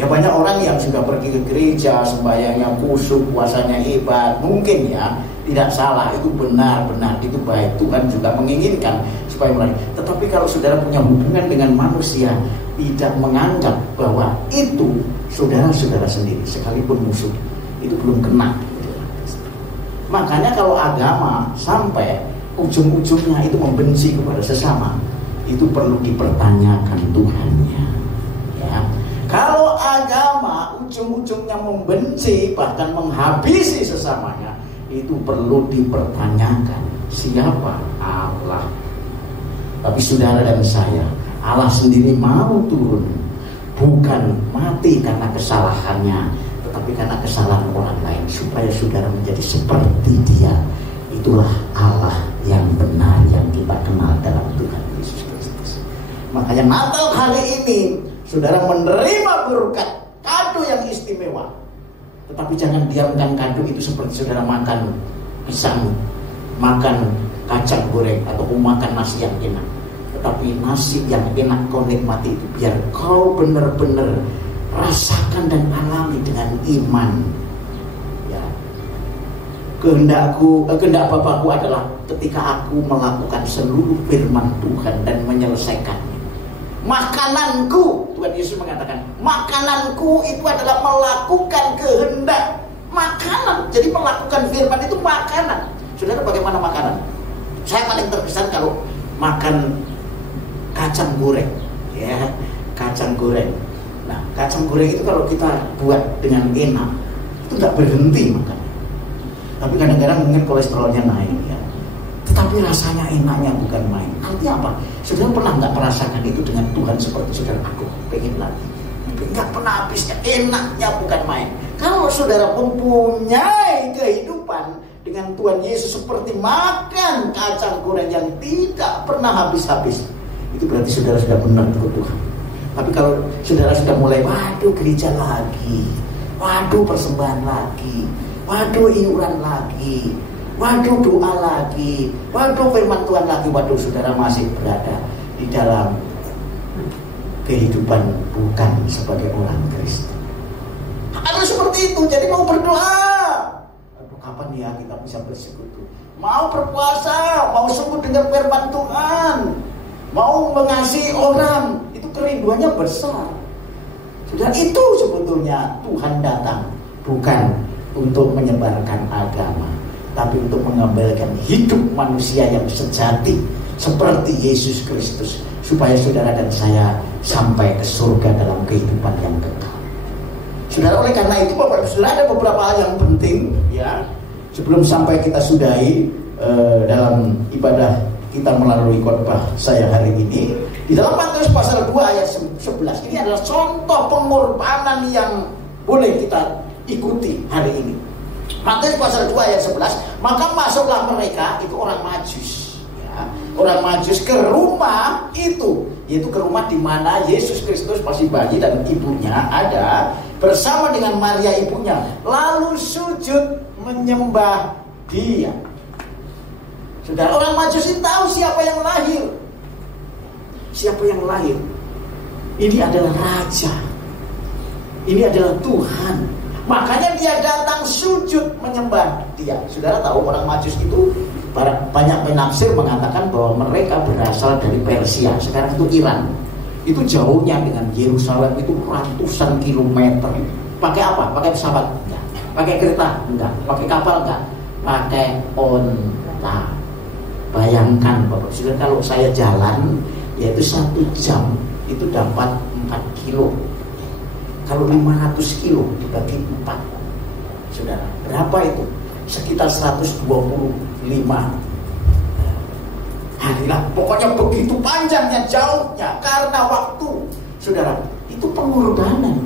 Ya banyak orang yang sudah pergi ke gereja, sembahyangnya khusyuk, puasanya hebat. Mungkin ya, tidak salah, itu benar-benar, itu baik. Tuhan juga menginginkan supaya mereka. Tetapi kalau saudara punya hubungan dengan manusia, tidak menganggap bahwa itu saudara-saudara sendiri, sekalipun musuh, itu belum kena. Makanya kalau agama sampai ujung-ujungnya itu membenci kepada sesama, itu perlu dipertanyakan Tuhannya. Ya. Kalau agama ujung-ujungnya membenci bahkan menghabisi sesamanya, itu perlu dipertanyakan siapa Allah. Tapi saudara dan saya, Allah sendiri mau turun, bukan mati karena kesalahannya, tetapi karena kesalahan orang lain, supaya saudara menjadi seperti Dia. Itulah Allah yang benar yang kita kenal dalam Tuhan Yesus Kristus. Makanya Natal hari ini saudara menerima berkat, kado yang istimewa. Tetapi jangan diamkan kado itu seperti saudara makan pisang, makan kacang goreng, atau makan nasi yang enak. Tetapi nasi yang enak kau nikmati itu biar kau benar-benar rasakan dan alami dengan iman. Ya. Kehendak Bapakku adalah ketika aku melakukan seluruh firman Tuhan dan menyelesaikannya. Makananku, Tuhan Yesus mengatakan, makananku itu adalah melakukan kehendak. Makanan, jadi melakukan firman itu makanan. Saudara, bagaimana makanan? Saya paling terkesan kalau makan kacang goreng, ya, kacang goreng. Nah, kacang goreng itu kalau kita buat dengan enak, itu nggak berhenti makannya. Tapi kadang-kadang mungkin kolesterolnya naik, ya. Tetapi rasanya enaknya bukan main. Artinya apa? Saudara pernah nggak merasakan itu dengan Tuhan seperti saudara, aku pengen lagi, nggak pernah habisnya, enaknya bukan main. Kalau saudara mempunyai kehidupan dengan Tuhan Yesus seperti makan kacang goreng yang tidak pernah habis-habis, itu berarti saudara sudah benar ikut Tuhan. Tapi kalau saudara sudah mulai, waduh gereja lagi, waduh persembahan lagi, waduh iuran lagi, waduh doa lagi, waduh firman Tuhan lagi, waduh saudara masih berada di dalam kehidupan bukan sebagai orang Kristen. Ada seperti itu, jadi mau berdoa, kapan ya kita bisa bersekutu? Mau berpuasa, mau sungguh dengar firman Tuhan, mau mengasihi orang, itu kerinduannya besar. Sudah itu sebetulnya Tuhan datang bukan untuk menyebarkan agama, tapi untuk mengembalikan hidup manusia yang sejati seperti Yesus Kristus, supaya saudara dan saya sampai ke surga dalam kehidupan yang kekal. Saudara, oleh karena itu Bapak Saudara, ada beberapa hal yang penting ya sebelum sampai kita sudahi dalam ibadah kita melalui khotbah saya hari ini. Di dalam Matius pasal 2 ayat 11 ini adalah contoh pengorbanan yang boleh kita ikuti hari ini. Matius pasal 2 ayat 11, maka masuklah mereka, itu orang Majus ya, orang Majus ke rumah itu, yaitu ke rumah di mana Yesus Kristus masih bayi dan ibunya ada bersama dengan Maria ibunya, lalu sujud menyembah dia. Saudara, orang Majusi tahu siapa yang lahir. Siapa yang lahir? Ini adalah raja. Ini adalah Tuhan. Makanya dia datang sujud menyembah dia. Saudara tahu orang Majus itu, banyak penafsir mengatakan bahwa mereka berasal dari Persia. Sekarang itu Iran. Itu jauhnya dengan Yerusalem itu ratusan kilometer. Pakai apa? Pakai pesawat? Enggak. Pakai kereta? Enggak. Pakai kapal? Enggak. Pakai onta. Bayangkan Bapak Saudara, kalau saya jalan yaitu 1 jam itu dapat 4 kilo. Kalau 500 kilo dibagi 4, saudara, berapa itu? Sekitar 125 hari lah. Pokoknya begitu panjangnya, jauhnya, karena waktu. Saudara, itu pengorbanan.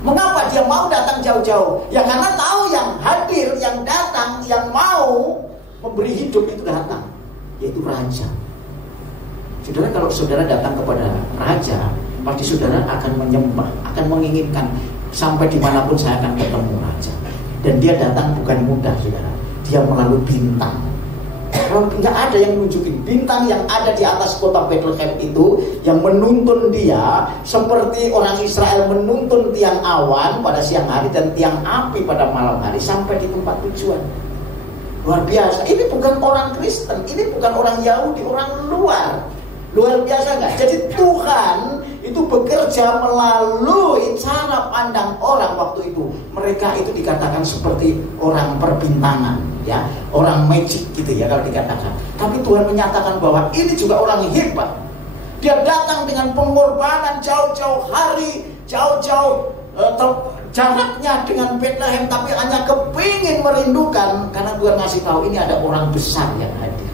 Mengapa dia mau datang jauh-jauh? Ya karena tahu yang hadir, yang datang, yang mau memberi hidup itu datang, yaitu raja. Saudara, kalau saudara datang kepada raja, pasti saudara akan menyembah, akan menginginkan sampai dimanapun saya akan ketemu raja. Dan dia datang bukan mudah, saudara. Dia melalui bintang. Kalau nggak ada yang nunjukin bintang yang ada di atas kota Bethlehem itu, yang menuntun dia seperti orang Israel menuntun tiang awan pada siang hari dan tiang api pada malam hari sampai di tempat tujuan. Luar biasa. Ini bukan orang Kristen, ini bukan orang Yahudi, orang luar. Luar biasa nggak? Jadi Tuhan itu bekerja melalui cara pandang orang waktu itu. Mereka itu dikatakan seperti orang perbintangan, ya, orang magic gitu ya kalau dikatakan. Tapi Tuhan menyatakan bahwa ini juga orang hebat. Dia datang dengan pengorbanan jauh-jauh hari, jauh-jauh jaraknya dengan Bethlehem, tapi hanya kepingin merindukan karena Tuhan ngasih tahu ini ada orang besar yang hadir.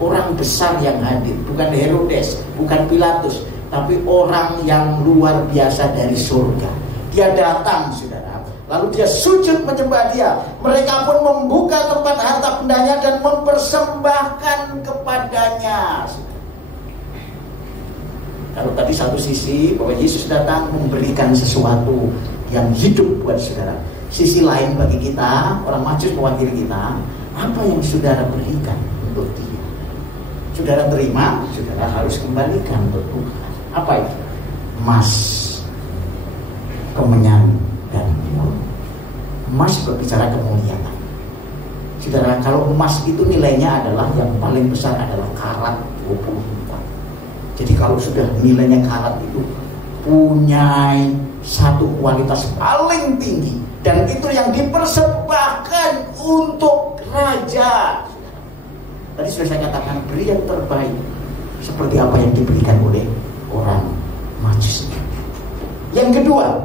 Orang besar yang hadir, bukan Herodes, bukan Pilatus, tapi orang yang luar biasa dari surga. Dia datang, saudara, lalu dia sujud menyembah dia. Mereka pun membuka tempat harta bendanya dan mempersembahkan kepadanya. Kalau tadi satu sisi bahwa Yesus datang memberikan sesuatu yang hidup buat saudara, sisi lain bagi kita, orang Majus mewakili kita, apa yang saudara berikan untuk dia? Saudara terima, saudara harus kembalikan untuk Tuhan. Apa itu? Emas, kemenyan, dan murni. Emas berbicara kemuliaan. Saudara, kalau emas itu nilainya adalah yang paling besar adalah karat 24. Jadi kalau sudah nilainya karat itu punya satu kualitas paling tinggi, dan itu yang dipersembahkan untuk raja. Tadi sudah saya katakan, beri yang terbaik seperti apa yang diberikan oleh orang Majus. Yang kedua,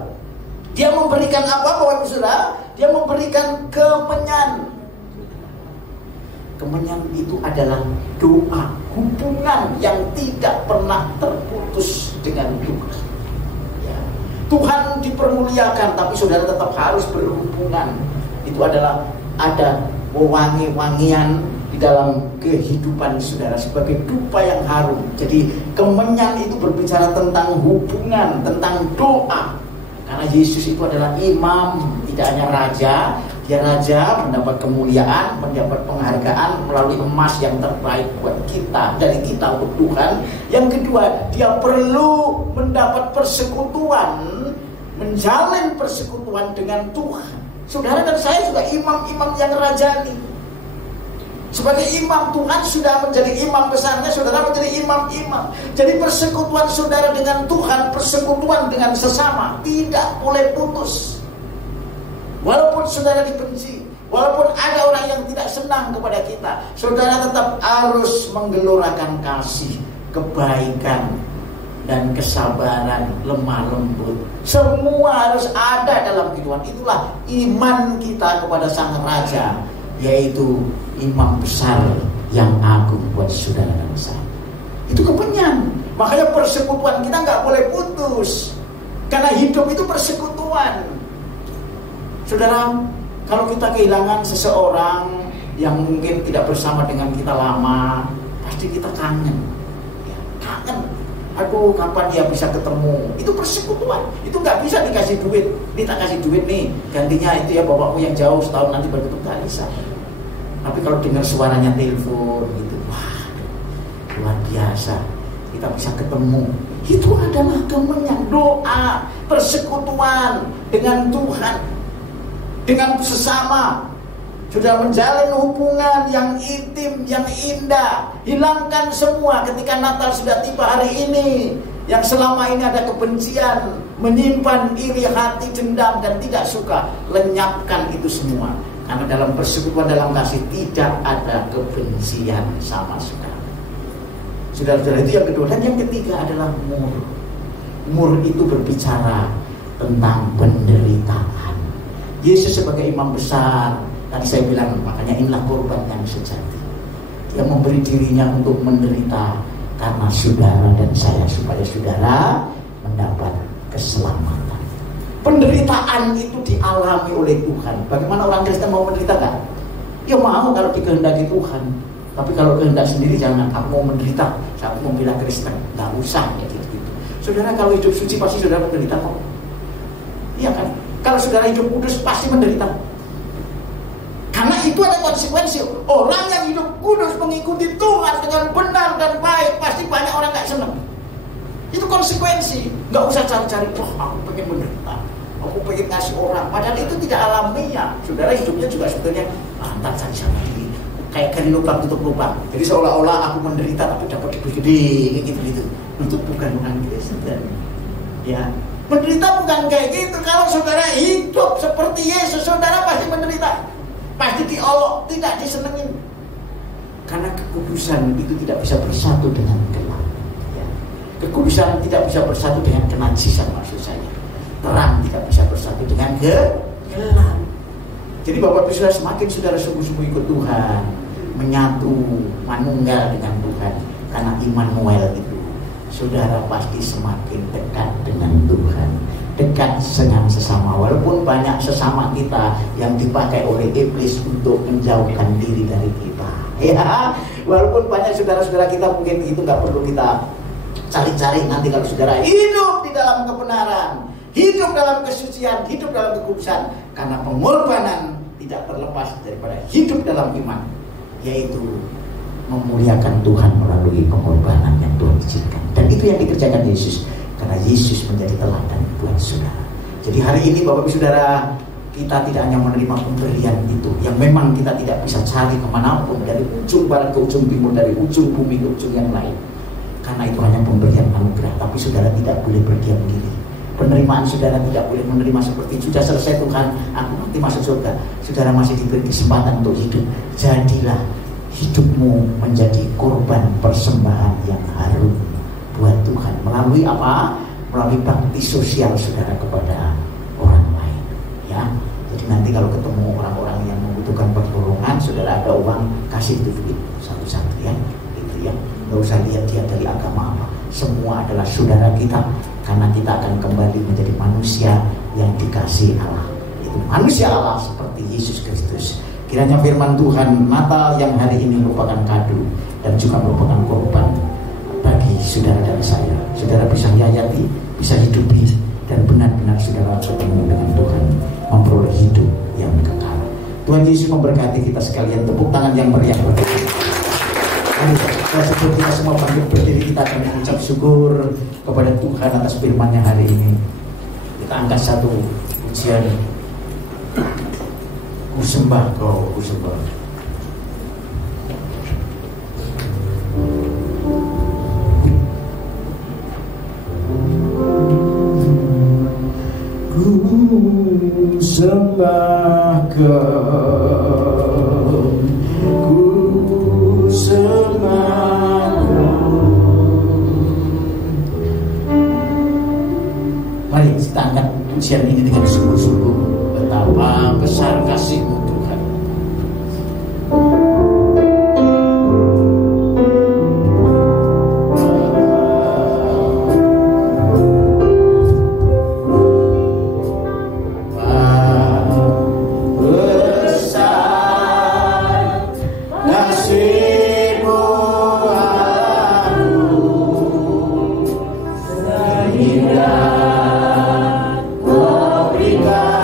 dia memberikan apa Bapak Saudara? Dia memberikan kemenyan. Kemenyan itu adalah doa, hubungan yang tidak pernah terputus dengan Tuhan. Ya. Tuhan dipermuliakan, tapi saudara tetap harus berhubungan. Itu adalah ada wangi-wangian di dalam kehidupan saudara, sebagai dupa yang harum. Jadi kemenyan itu berbicara tentang hubungan, tentang doa. Karena Yesus itu adalah imam, tidak hanya raja. Dia raja, mendapat kemuliaan, mendapat penghargaan melalui emas yang terbaik buat kita, dari kita untuk Tuhan. Yang kedua, dia perlu mendapat persekutuan, menjalin persekutuan dengan Tuhan. Saudara dan saya juga imam-imam yang rajani. Sebagai imam, Tuhan sudah menjadi imam besarnya, saudara menjadi imam-imam. Jadi persekutuan saudara dengan Tuhan, persekutuan dengan sesama tidak boleh putus. Walaupun saudara dibenci, walaupun ada orang yang tidak senang kepada kita, saudara tetap harus menggelorakan kasih, kebaikan, dan kesabaran, lemah lembut. Semua harus ada dalam kehidupan. Itulah iman kita kepada Sang Raja, yaitu imam besar yang agung buat saudara dan saya. Itu kemenyan. Makanya persekutuan kita nggak boleh putus, karena hidup itu persekutuan. Saudara, kalau kita kehilangan seseorang yang mungkin tidak bersama dengan kita lama, pasti kita kangen. Ya, kangen. Aduh, kapan dia bisa ketemu? Itu persekutuan. Itu nggak bisa dikasih duit. Ini tak kasih duit nih, gantinya itu ya bapakmu yang jauh setahun nanti baru ketemu. Nggak bisa. Tapi kalau dengar suaranya telepon gitu, wah, luar biasa. Kita bisa ketemu. Itu adalah kemenyan, doa, persekutuan dengan Tuhan, dengan sesama. Sudah menjalin hubungan yang intim, yang indah. Hilangkan semua ketika Natal sudah tiba hari ini. Yang selama ini ada kebencian, menyimpan iri hati, dendam, dan tidak suka. Lenyapkan itu semua. Karena dalam persekutuan, dalam kasih tidak ada kebencian sama sekali. Saudara-saudara, itu yang kedua. Dan yang ketiga adalah mur. Mur itu berbicara tentang penderitaan. Yesus sebagai imam besar, tadi saya bilang, makanya inilah korban yang sejati. Dia memberi dirinya untuk menderita karena saudara dan saya, supaya saudara mendapat keselamatan. Penderitaan itu dialami oleh Tuhan. Bagaimana orang Kristen mau menderita kan? Ya mau kalau dikehendaki Tuhan. Tapi kalau kehendak sendiri jangan. Aku mau menderita, saya mau bilang Kristen, nggak usah ya gitu. Saudara kalau hidup suci pasti saudara menderita kok. Iya kan? Kalau saudara hidup kudus pasti menderita. Karena itu ada konsekuensi. Orang yang hidup kudus mengikuti Tuhan dengan benar dan baik, pasti banyak orang nggak senang. Itu konsekuensi. Nggak usah cari-cari, wah aku pengen menderita, aku pengen ngasih orang. Padahal itu tidak alamiah. Saudara hidupnya juga sebetulnya lantar cari sama diri. Kayak gali lubang tutup lubang. Jadi seolah-olah aku menderita tapi dapat lebih gede, gitu. Itu bukan orang Kristen. Ya, menderita bukan kayak gitu. Kalau saudara hidup seperti Yesus, saudara pasti menderita, pasti diolok, tidak disenengin. Karena kekudusan itu tidak bisa bersatu dengan gelap. Ya. Kekudusan tidak bisa bersatu dengan kenajisan, maksud saya. Terang tidak bisa bersatu dengan gelap. Jadi Bapak Ibu Saudara, semakin saudara sungguh-sungguh ikut Tuhan, menyatu, manunggal dengan Tuhan, karena Immanuel itu, saudara pasti semakin dekat dengan Tuhan, dekat dengan sesama. Walaupun banyak sesama kita yang dipakai oleh iblis untuk menjauhkan diri dari kita, ya. Walaupun banyak saudara-saudara kita mungkin itu nggak perlu kita cari-cari. Nanti kalau saudara hidup di dalam kebenaran, hidup dalam kesucian, hidup dalam kekudusan, karena pengorbanan tidak terlepas daripada hidup dalam iman, yaitu memuliakan Tuhan melalui pengorbanan yang Tuhan izinkan. Dan itu yang dikerjakan Yesus, karena Yesus menjadi teladan buat saudara. Jadi hari ini Bapak Ibu Saudara, kita tidak hanya menerima pemberian itu yang memang kita tidak bisa cari kemanapun, dari ujung barat ke ujung timur, dari ujung bumi ke ujung yang lain, karena itu hanya pemberian anugerah. Tapi saudara tidak boleh berdiam diri. Penerimaan saudara tidak boleh menerima seperti sudah selesai Tuhan, aku nanti masuk surga. Saudara masih diberi kesempatan untuk hidup. Jadilah hidupmu menjadi korban persembahan yang harum buat Tuhan. Melalui apa? Melalui bakti sosial saudara kepada orang lain. Ya. Jadi nanti kalau ketemu orang-orang yang membutuhkan pertolongan, saudara ada uang, kasih itu duit satu-satu ya. Itu ya. Nggak usah lihat dia dari agama apa. Semua adalah saudara kita. Karena kita akan kembali menjadi manusia yang dikasihi Allah. Itu manusia Allah seperti Yesus Kristus Kiranya firman Tuhan Natal yang hari ini merupakan kado dan juga merupakan korban bagi saudara dan saya. Saudara bisa hayati, bisa hidupi, dan benar-benar saudara bertemu dengan Tuhan, memperoleh hidup yang kekal. Tuhan Yesus memberkati kita sekalian. Tepuk tangan yang meriah bagi kita. Sebelum kita semua bangkit berdiri, kita akan mengucap syukur kepada Tuhan atas firman-Nya hari ini. Kita angkat satu pujian. Ku sembah Kau, ku sembah. Ku sembah Kau, ku sembah Kau. Mari kita angkat pujian ini dengan sungguh-sungguh. Betapa besar kasih-Mu Tuhan. Sehingga Kau berikan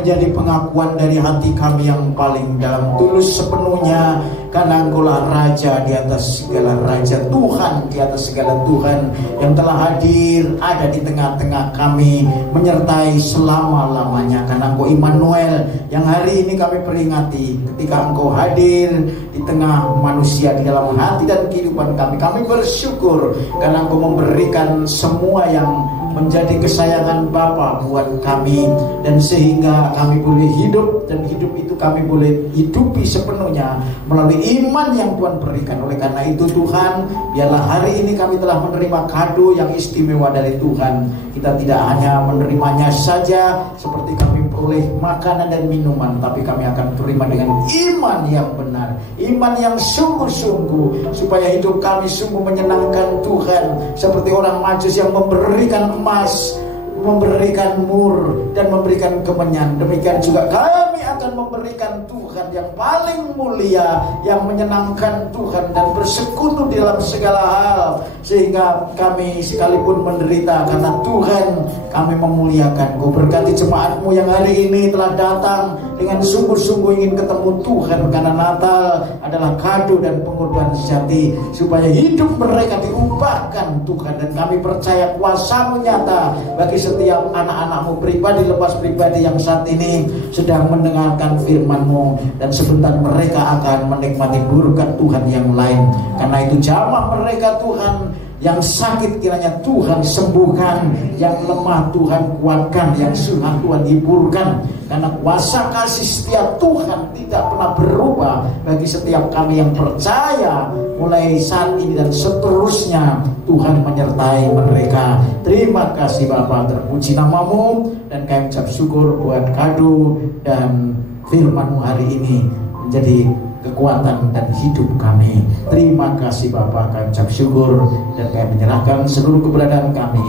menjadi pengakuan dari hati kami yang paling dalam tulus sepenuhnya, karena Engkaulah Raja di atas segala raja, Tuhan di atas segala Tuhan, yang telah hadir ada di tengah-tengah kami, menyertai selama-lamanya. Karena Engkau Immanuel yang hari ini kami peringati, ketika Engkau hadir di tengah manusia, di dalam hati dan kehidupan kami. Kami bersyukur karena Engkau memberikan semua yang menjadi kesayangan Bapa buat kami, dan sehingga kami boleh hidup, dan hidup itu kami boleh hidupi sepenuhnya melalui iman yang Tuhan berikan. Oleh karena itu Tuhan, biarlah hari ini kami telah menerima kado yang istimewa dari Tuhan. Kita tidak hanya menerimanya saja seperti kami oleh makanan dan minuman, tapi kami akan terima dengan iman yang benar, iman yang sungguh-sungguh, supaya hidup kami sungguh menyenangkan Tuhan, seperti orang Majus yang memberikan emas, memberikan mur, dan memberikan kemenyan. Demikian juga kami akan memberikan Tuhan yang paling mulia, yang menyenangkan Tuhan dan bersekutu di dalam segala hal, sehingga kami sekalipun menderita karena Tuhan, kami memuliakan. Kau berkati jemaat-Mu yang hari ini telah datang dengan sungguh-sungguh ingin ketemu Tuhan, karena Natal adalah kado dan pengorbanan sejati, supaya hidup mereka diubahkan Tuhan. Dan kami percaya kuasa-Mu nyata bagi setiap anak-anak-Mu pribadi lepas pribadi yang saat ini sedang mendengarkan firman-Mu, dan sebentar mereka akan menikmati berkat Tuhan yang lain. Karena itu jamah mereka Tuhan, yang sakit kiranya Tuhan sembuhkan, yang lemah Tuhan kuatkan, yang susah Tuhan hiburkan. Karena kuasa kasih setiap Tuhan tidak pernah berubah bagi setiap kami yang percaya. Mulai saat ini dan seterusnya Tuhan menyertai mereka. Terima kasih Bapa, terpuji nama-Mu, dan kami ucap syukur buat kado dan firman-Mu hari ini menjadi kekuatan dan hidup kami. Terima kasih Bapa, kami ucap syukur, dan kami menyerahkan seluruh keberadaan kami,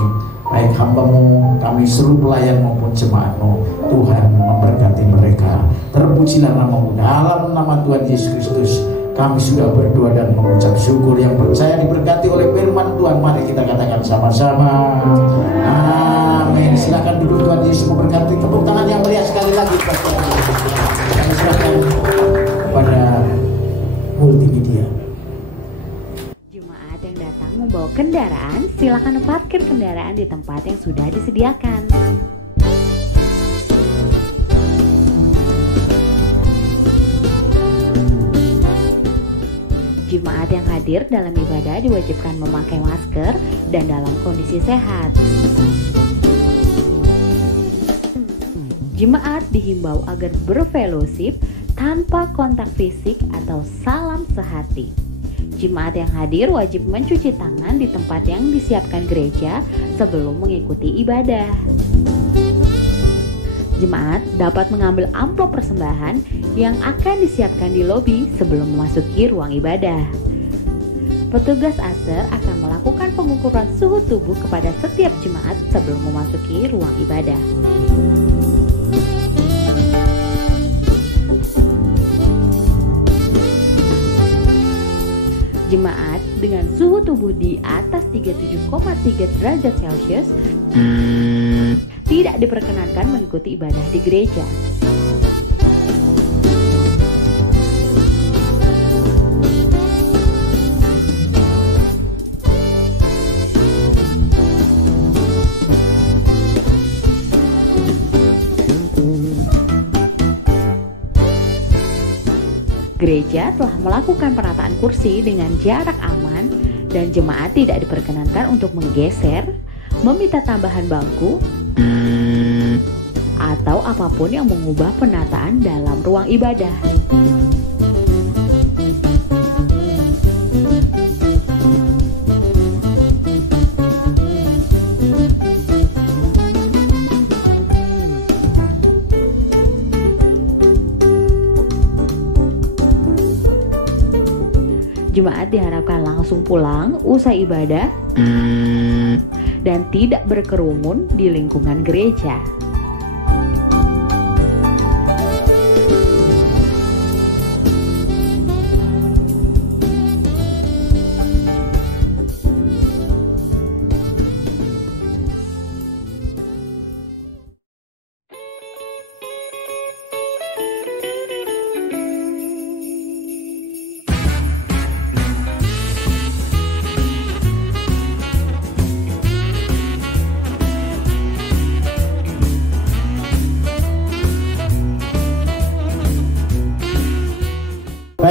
baik hamba-Mu, kami seluruh pelayan maupun jemaat-Mu. Tuhan memberkati mereka. Terpujilah nama-Mu. Dalam nama Tuhan Yesus Kristus kami sudah berdoa dan mengucap syukur. Yang percaya diberkati oleh firman Tuhan, mari kita katakan sama-sama amin. Silakan duduk. Tuhan Yesus memberkati. Tepuk tangan yang meriah sekali lagi. Kami silakan kepada multimedia. Jemaat yang datang membawa kendaraan, silakan parkir kendaraan di tempat yang sudah disediakan. Jemaat yang hadir dalam ibadah diwajibkan memakai masker dan dalam kondisi sehat. Jemaat dihimbau agar berfellowship tanpa kontak fisik atau salam sehati. Jemaat yang hadir wajib mencuci tangan di tempat yang disiapkan gereja sebelum mengikuti ibadah. Jemaat dapat mengambil amplop persembahan yang akan disiapkan di lobi sebelum memasuki ruang ibadah. Petugas ASER akan melakukan pengukuran suhu tubuh kepada setiap jemaat sebelum memasuki ruang ibadah. Jemaat dengan suhu tubuh di atas 37,3 derajat Celcius tidak diperkenankan mengikuti ibadah di gereja. Gereja telah melakukan penataan kursi dengan jarak aman, dan jemaat tidak diperkenankan untuk menggeser, meminta tambahan bangku, atau apapun yang mengubah penataan dalam ruang ibadah. Jemaat diharapkan langsung pulang usai ibadah dan tidak berkerumun di lingkungan gereja.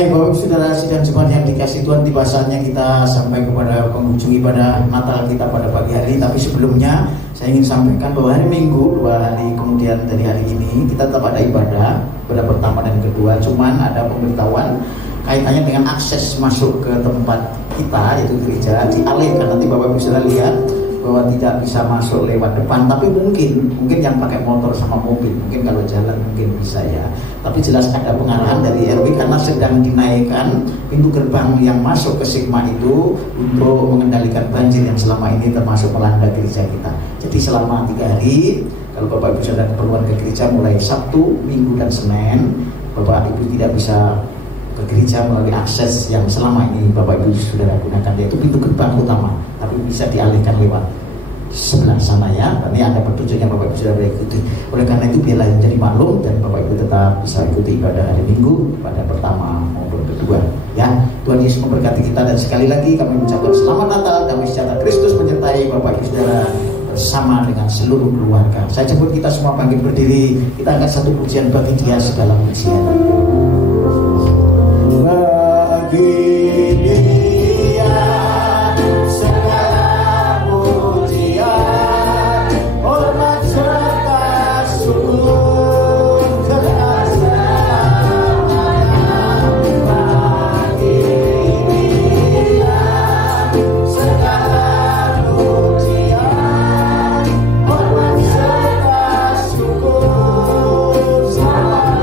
Baik Bapak Saudara sidang jemaat yang dikasih Tuhan, tiba saatnya kita sampai kepada penghujung ibadah Natal kita pada pagi hari. Tapi sebelumnya saya ingin sampaikan bahwa hari Minggu 2 hari kemudian dari hari ini kita tetap ada ibadah pada pertama dan kedua. Cuman ada pemberitahuan kaitannya dengan akses masuk ke tempat kita yaitu gereja dialihkan. Nanti Bapak Saudara lihat bahwa tidak bisa masuk lewat depan, tapi mungkin yang pakai motor sama mobil, mungkin kalau jalan mungkin bisa ya. Tapi jelas ada pengarahan dari RW karena sedang dinaikkan pintu gerbang yang masuk ke Sigma itu untuk mengendalikan banjir yang selama ini termasuk melanda gereja kita. Jadi selama 3 hari kalau Bapak Ibu sudah keperluan ke gereja mulai Sabtu, Minggu dan Senin, Bapak Ibu tidak bisa ke gereja melalui akses yang selama ini Bapak Ibu sudah gunakan, yaitu pintu gerbang utama, tapi bisa dialihkan lewat sebelah sana ya. Ini ada petunjuknya Bapak Ibu sudah ikuti. Oleh karena itu biarlah menjadi maklum dan Bapak Ibu tetap bisa ikuti ibadah hari Minggu pada pertama maupun kedua ya. Tuhan Yesus memberkati kita dan sekali lagi kami mengucapkan selamat Natal, damai sejahtera Kristus menyertai Bapak Ibu saudara bersama dengan seluruh keluarga. Saya jemput kita semua bangkit berdiri. Kita angkat satu pujian bagi Dia segala pujian. Bagi Dia segala pujian, hormat serta syukur keselamanya. Bagi Dia segala pujian, hormat serta syukur selamanya.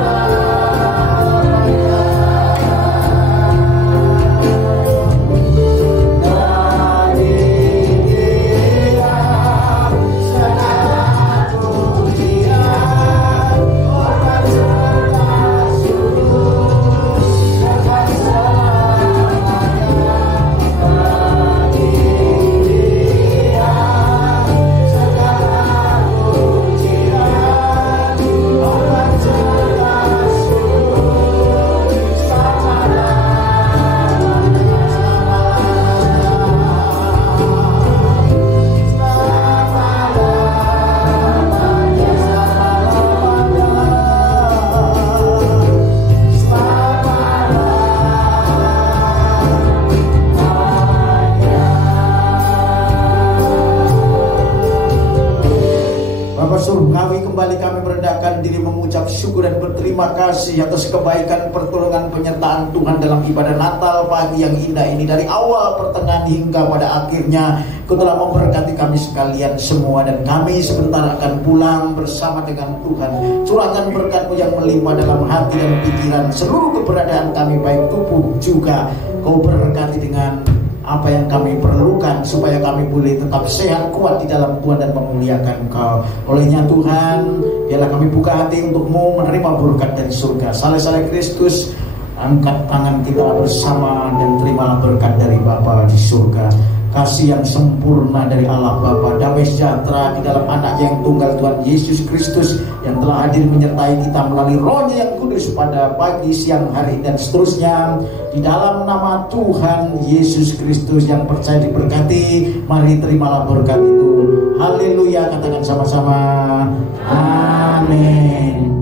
Kami merendahkan diri mengucap syukur dan berterima kasih atas kebaikan, pertolongan, penyertaan Tuhan dalam ibadah Natal pagi yang indah ini. Dari awal, pertengahan hingga pada akhirnya Kau telah memberkati kami sekalian semua, dan kami sebentar akan pulang bersama dengan Tuhan. Curahkan berkat-Mu yang melimpah dalam hati dan pikiran seluruh keberadaan kami, baik tubuh juga Kau berkati dengan apa yang kami perlukan supaya kami boleh tetap sehat, kuat di dalam Tuhan dan memuliakan Engkau. Olehnya Tuhan, biarlah kami buka hati untuk-Mu menerima berkat dari surga. Saleh-saleh Kristus, angkat tangan kita bersama dan terimalah berkat dari Bapa di surga. Kasih yang sempurna dari Allah Bapa, damai sejahtera di dalam Anak-Nya yang tunggal Tuhan Yesus Kristus yang telah hadir menyertai kita melalui Roh-Nya yang kudus pada pagi, siang, hari dan seterusnya. Di dalam nama Tuhan Yesus Kristus yang percaya diberkati, mari terimalah berkat itu. Haleluya, katakan sama-sama. Amin.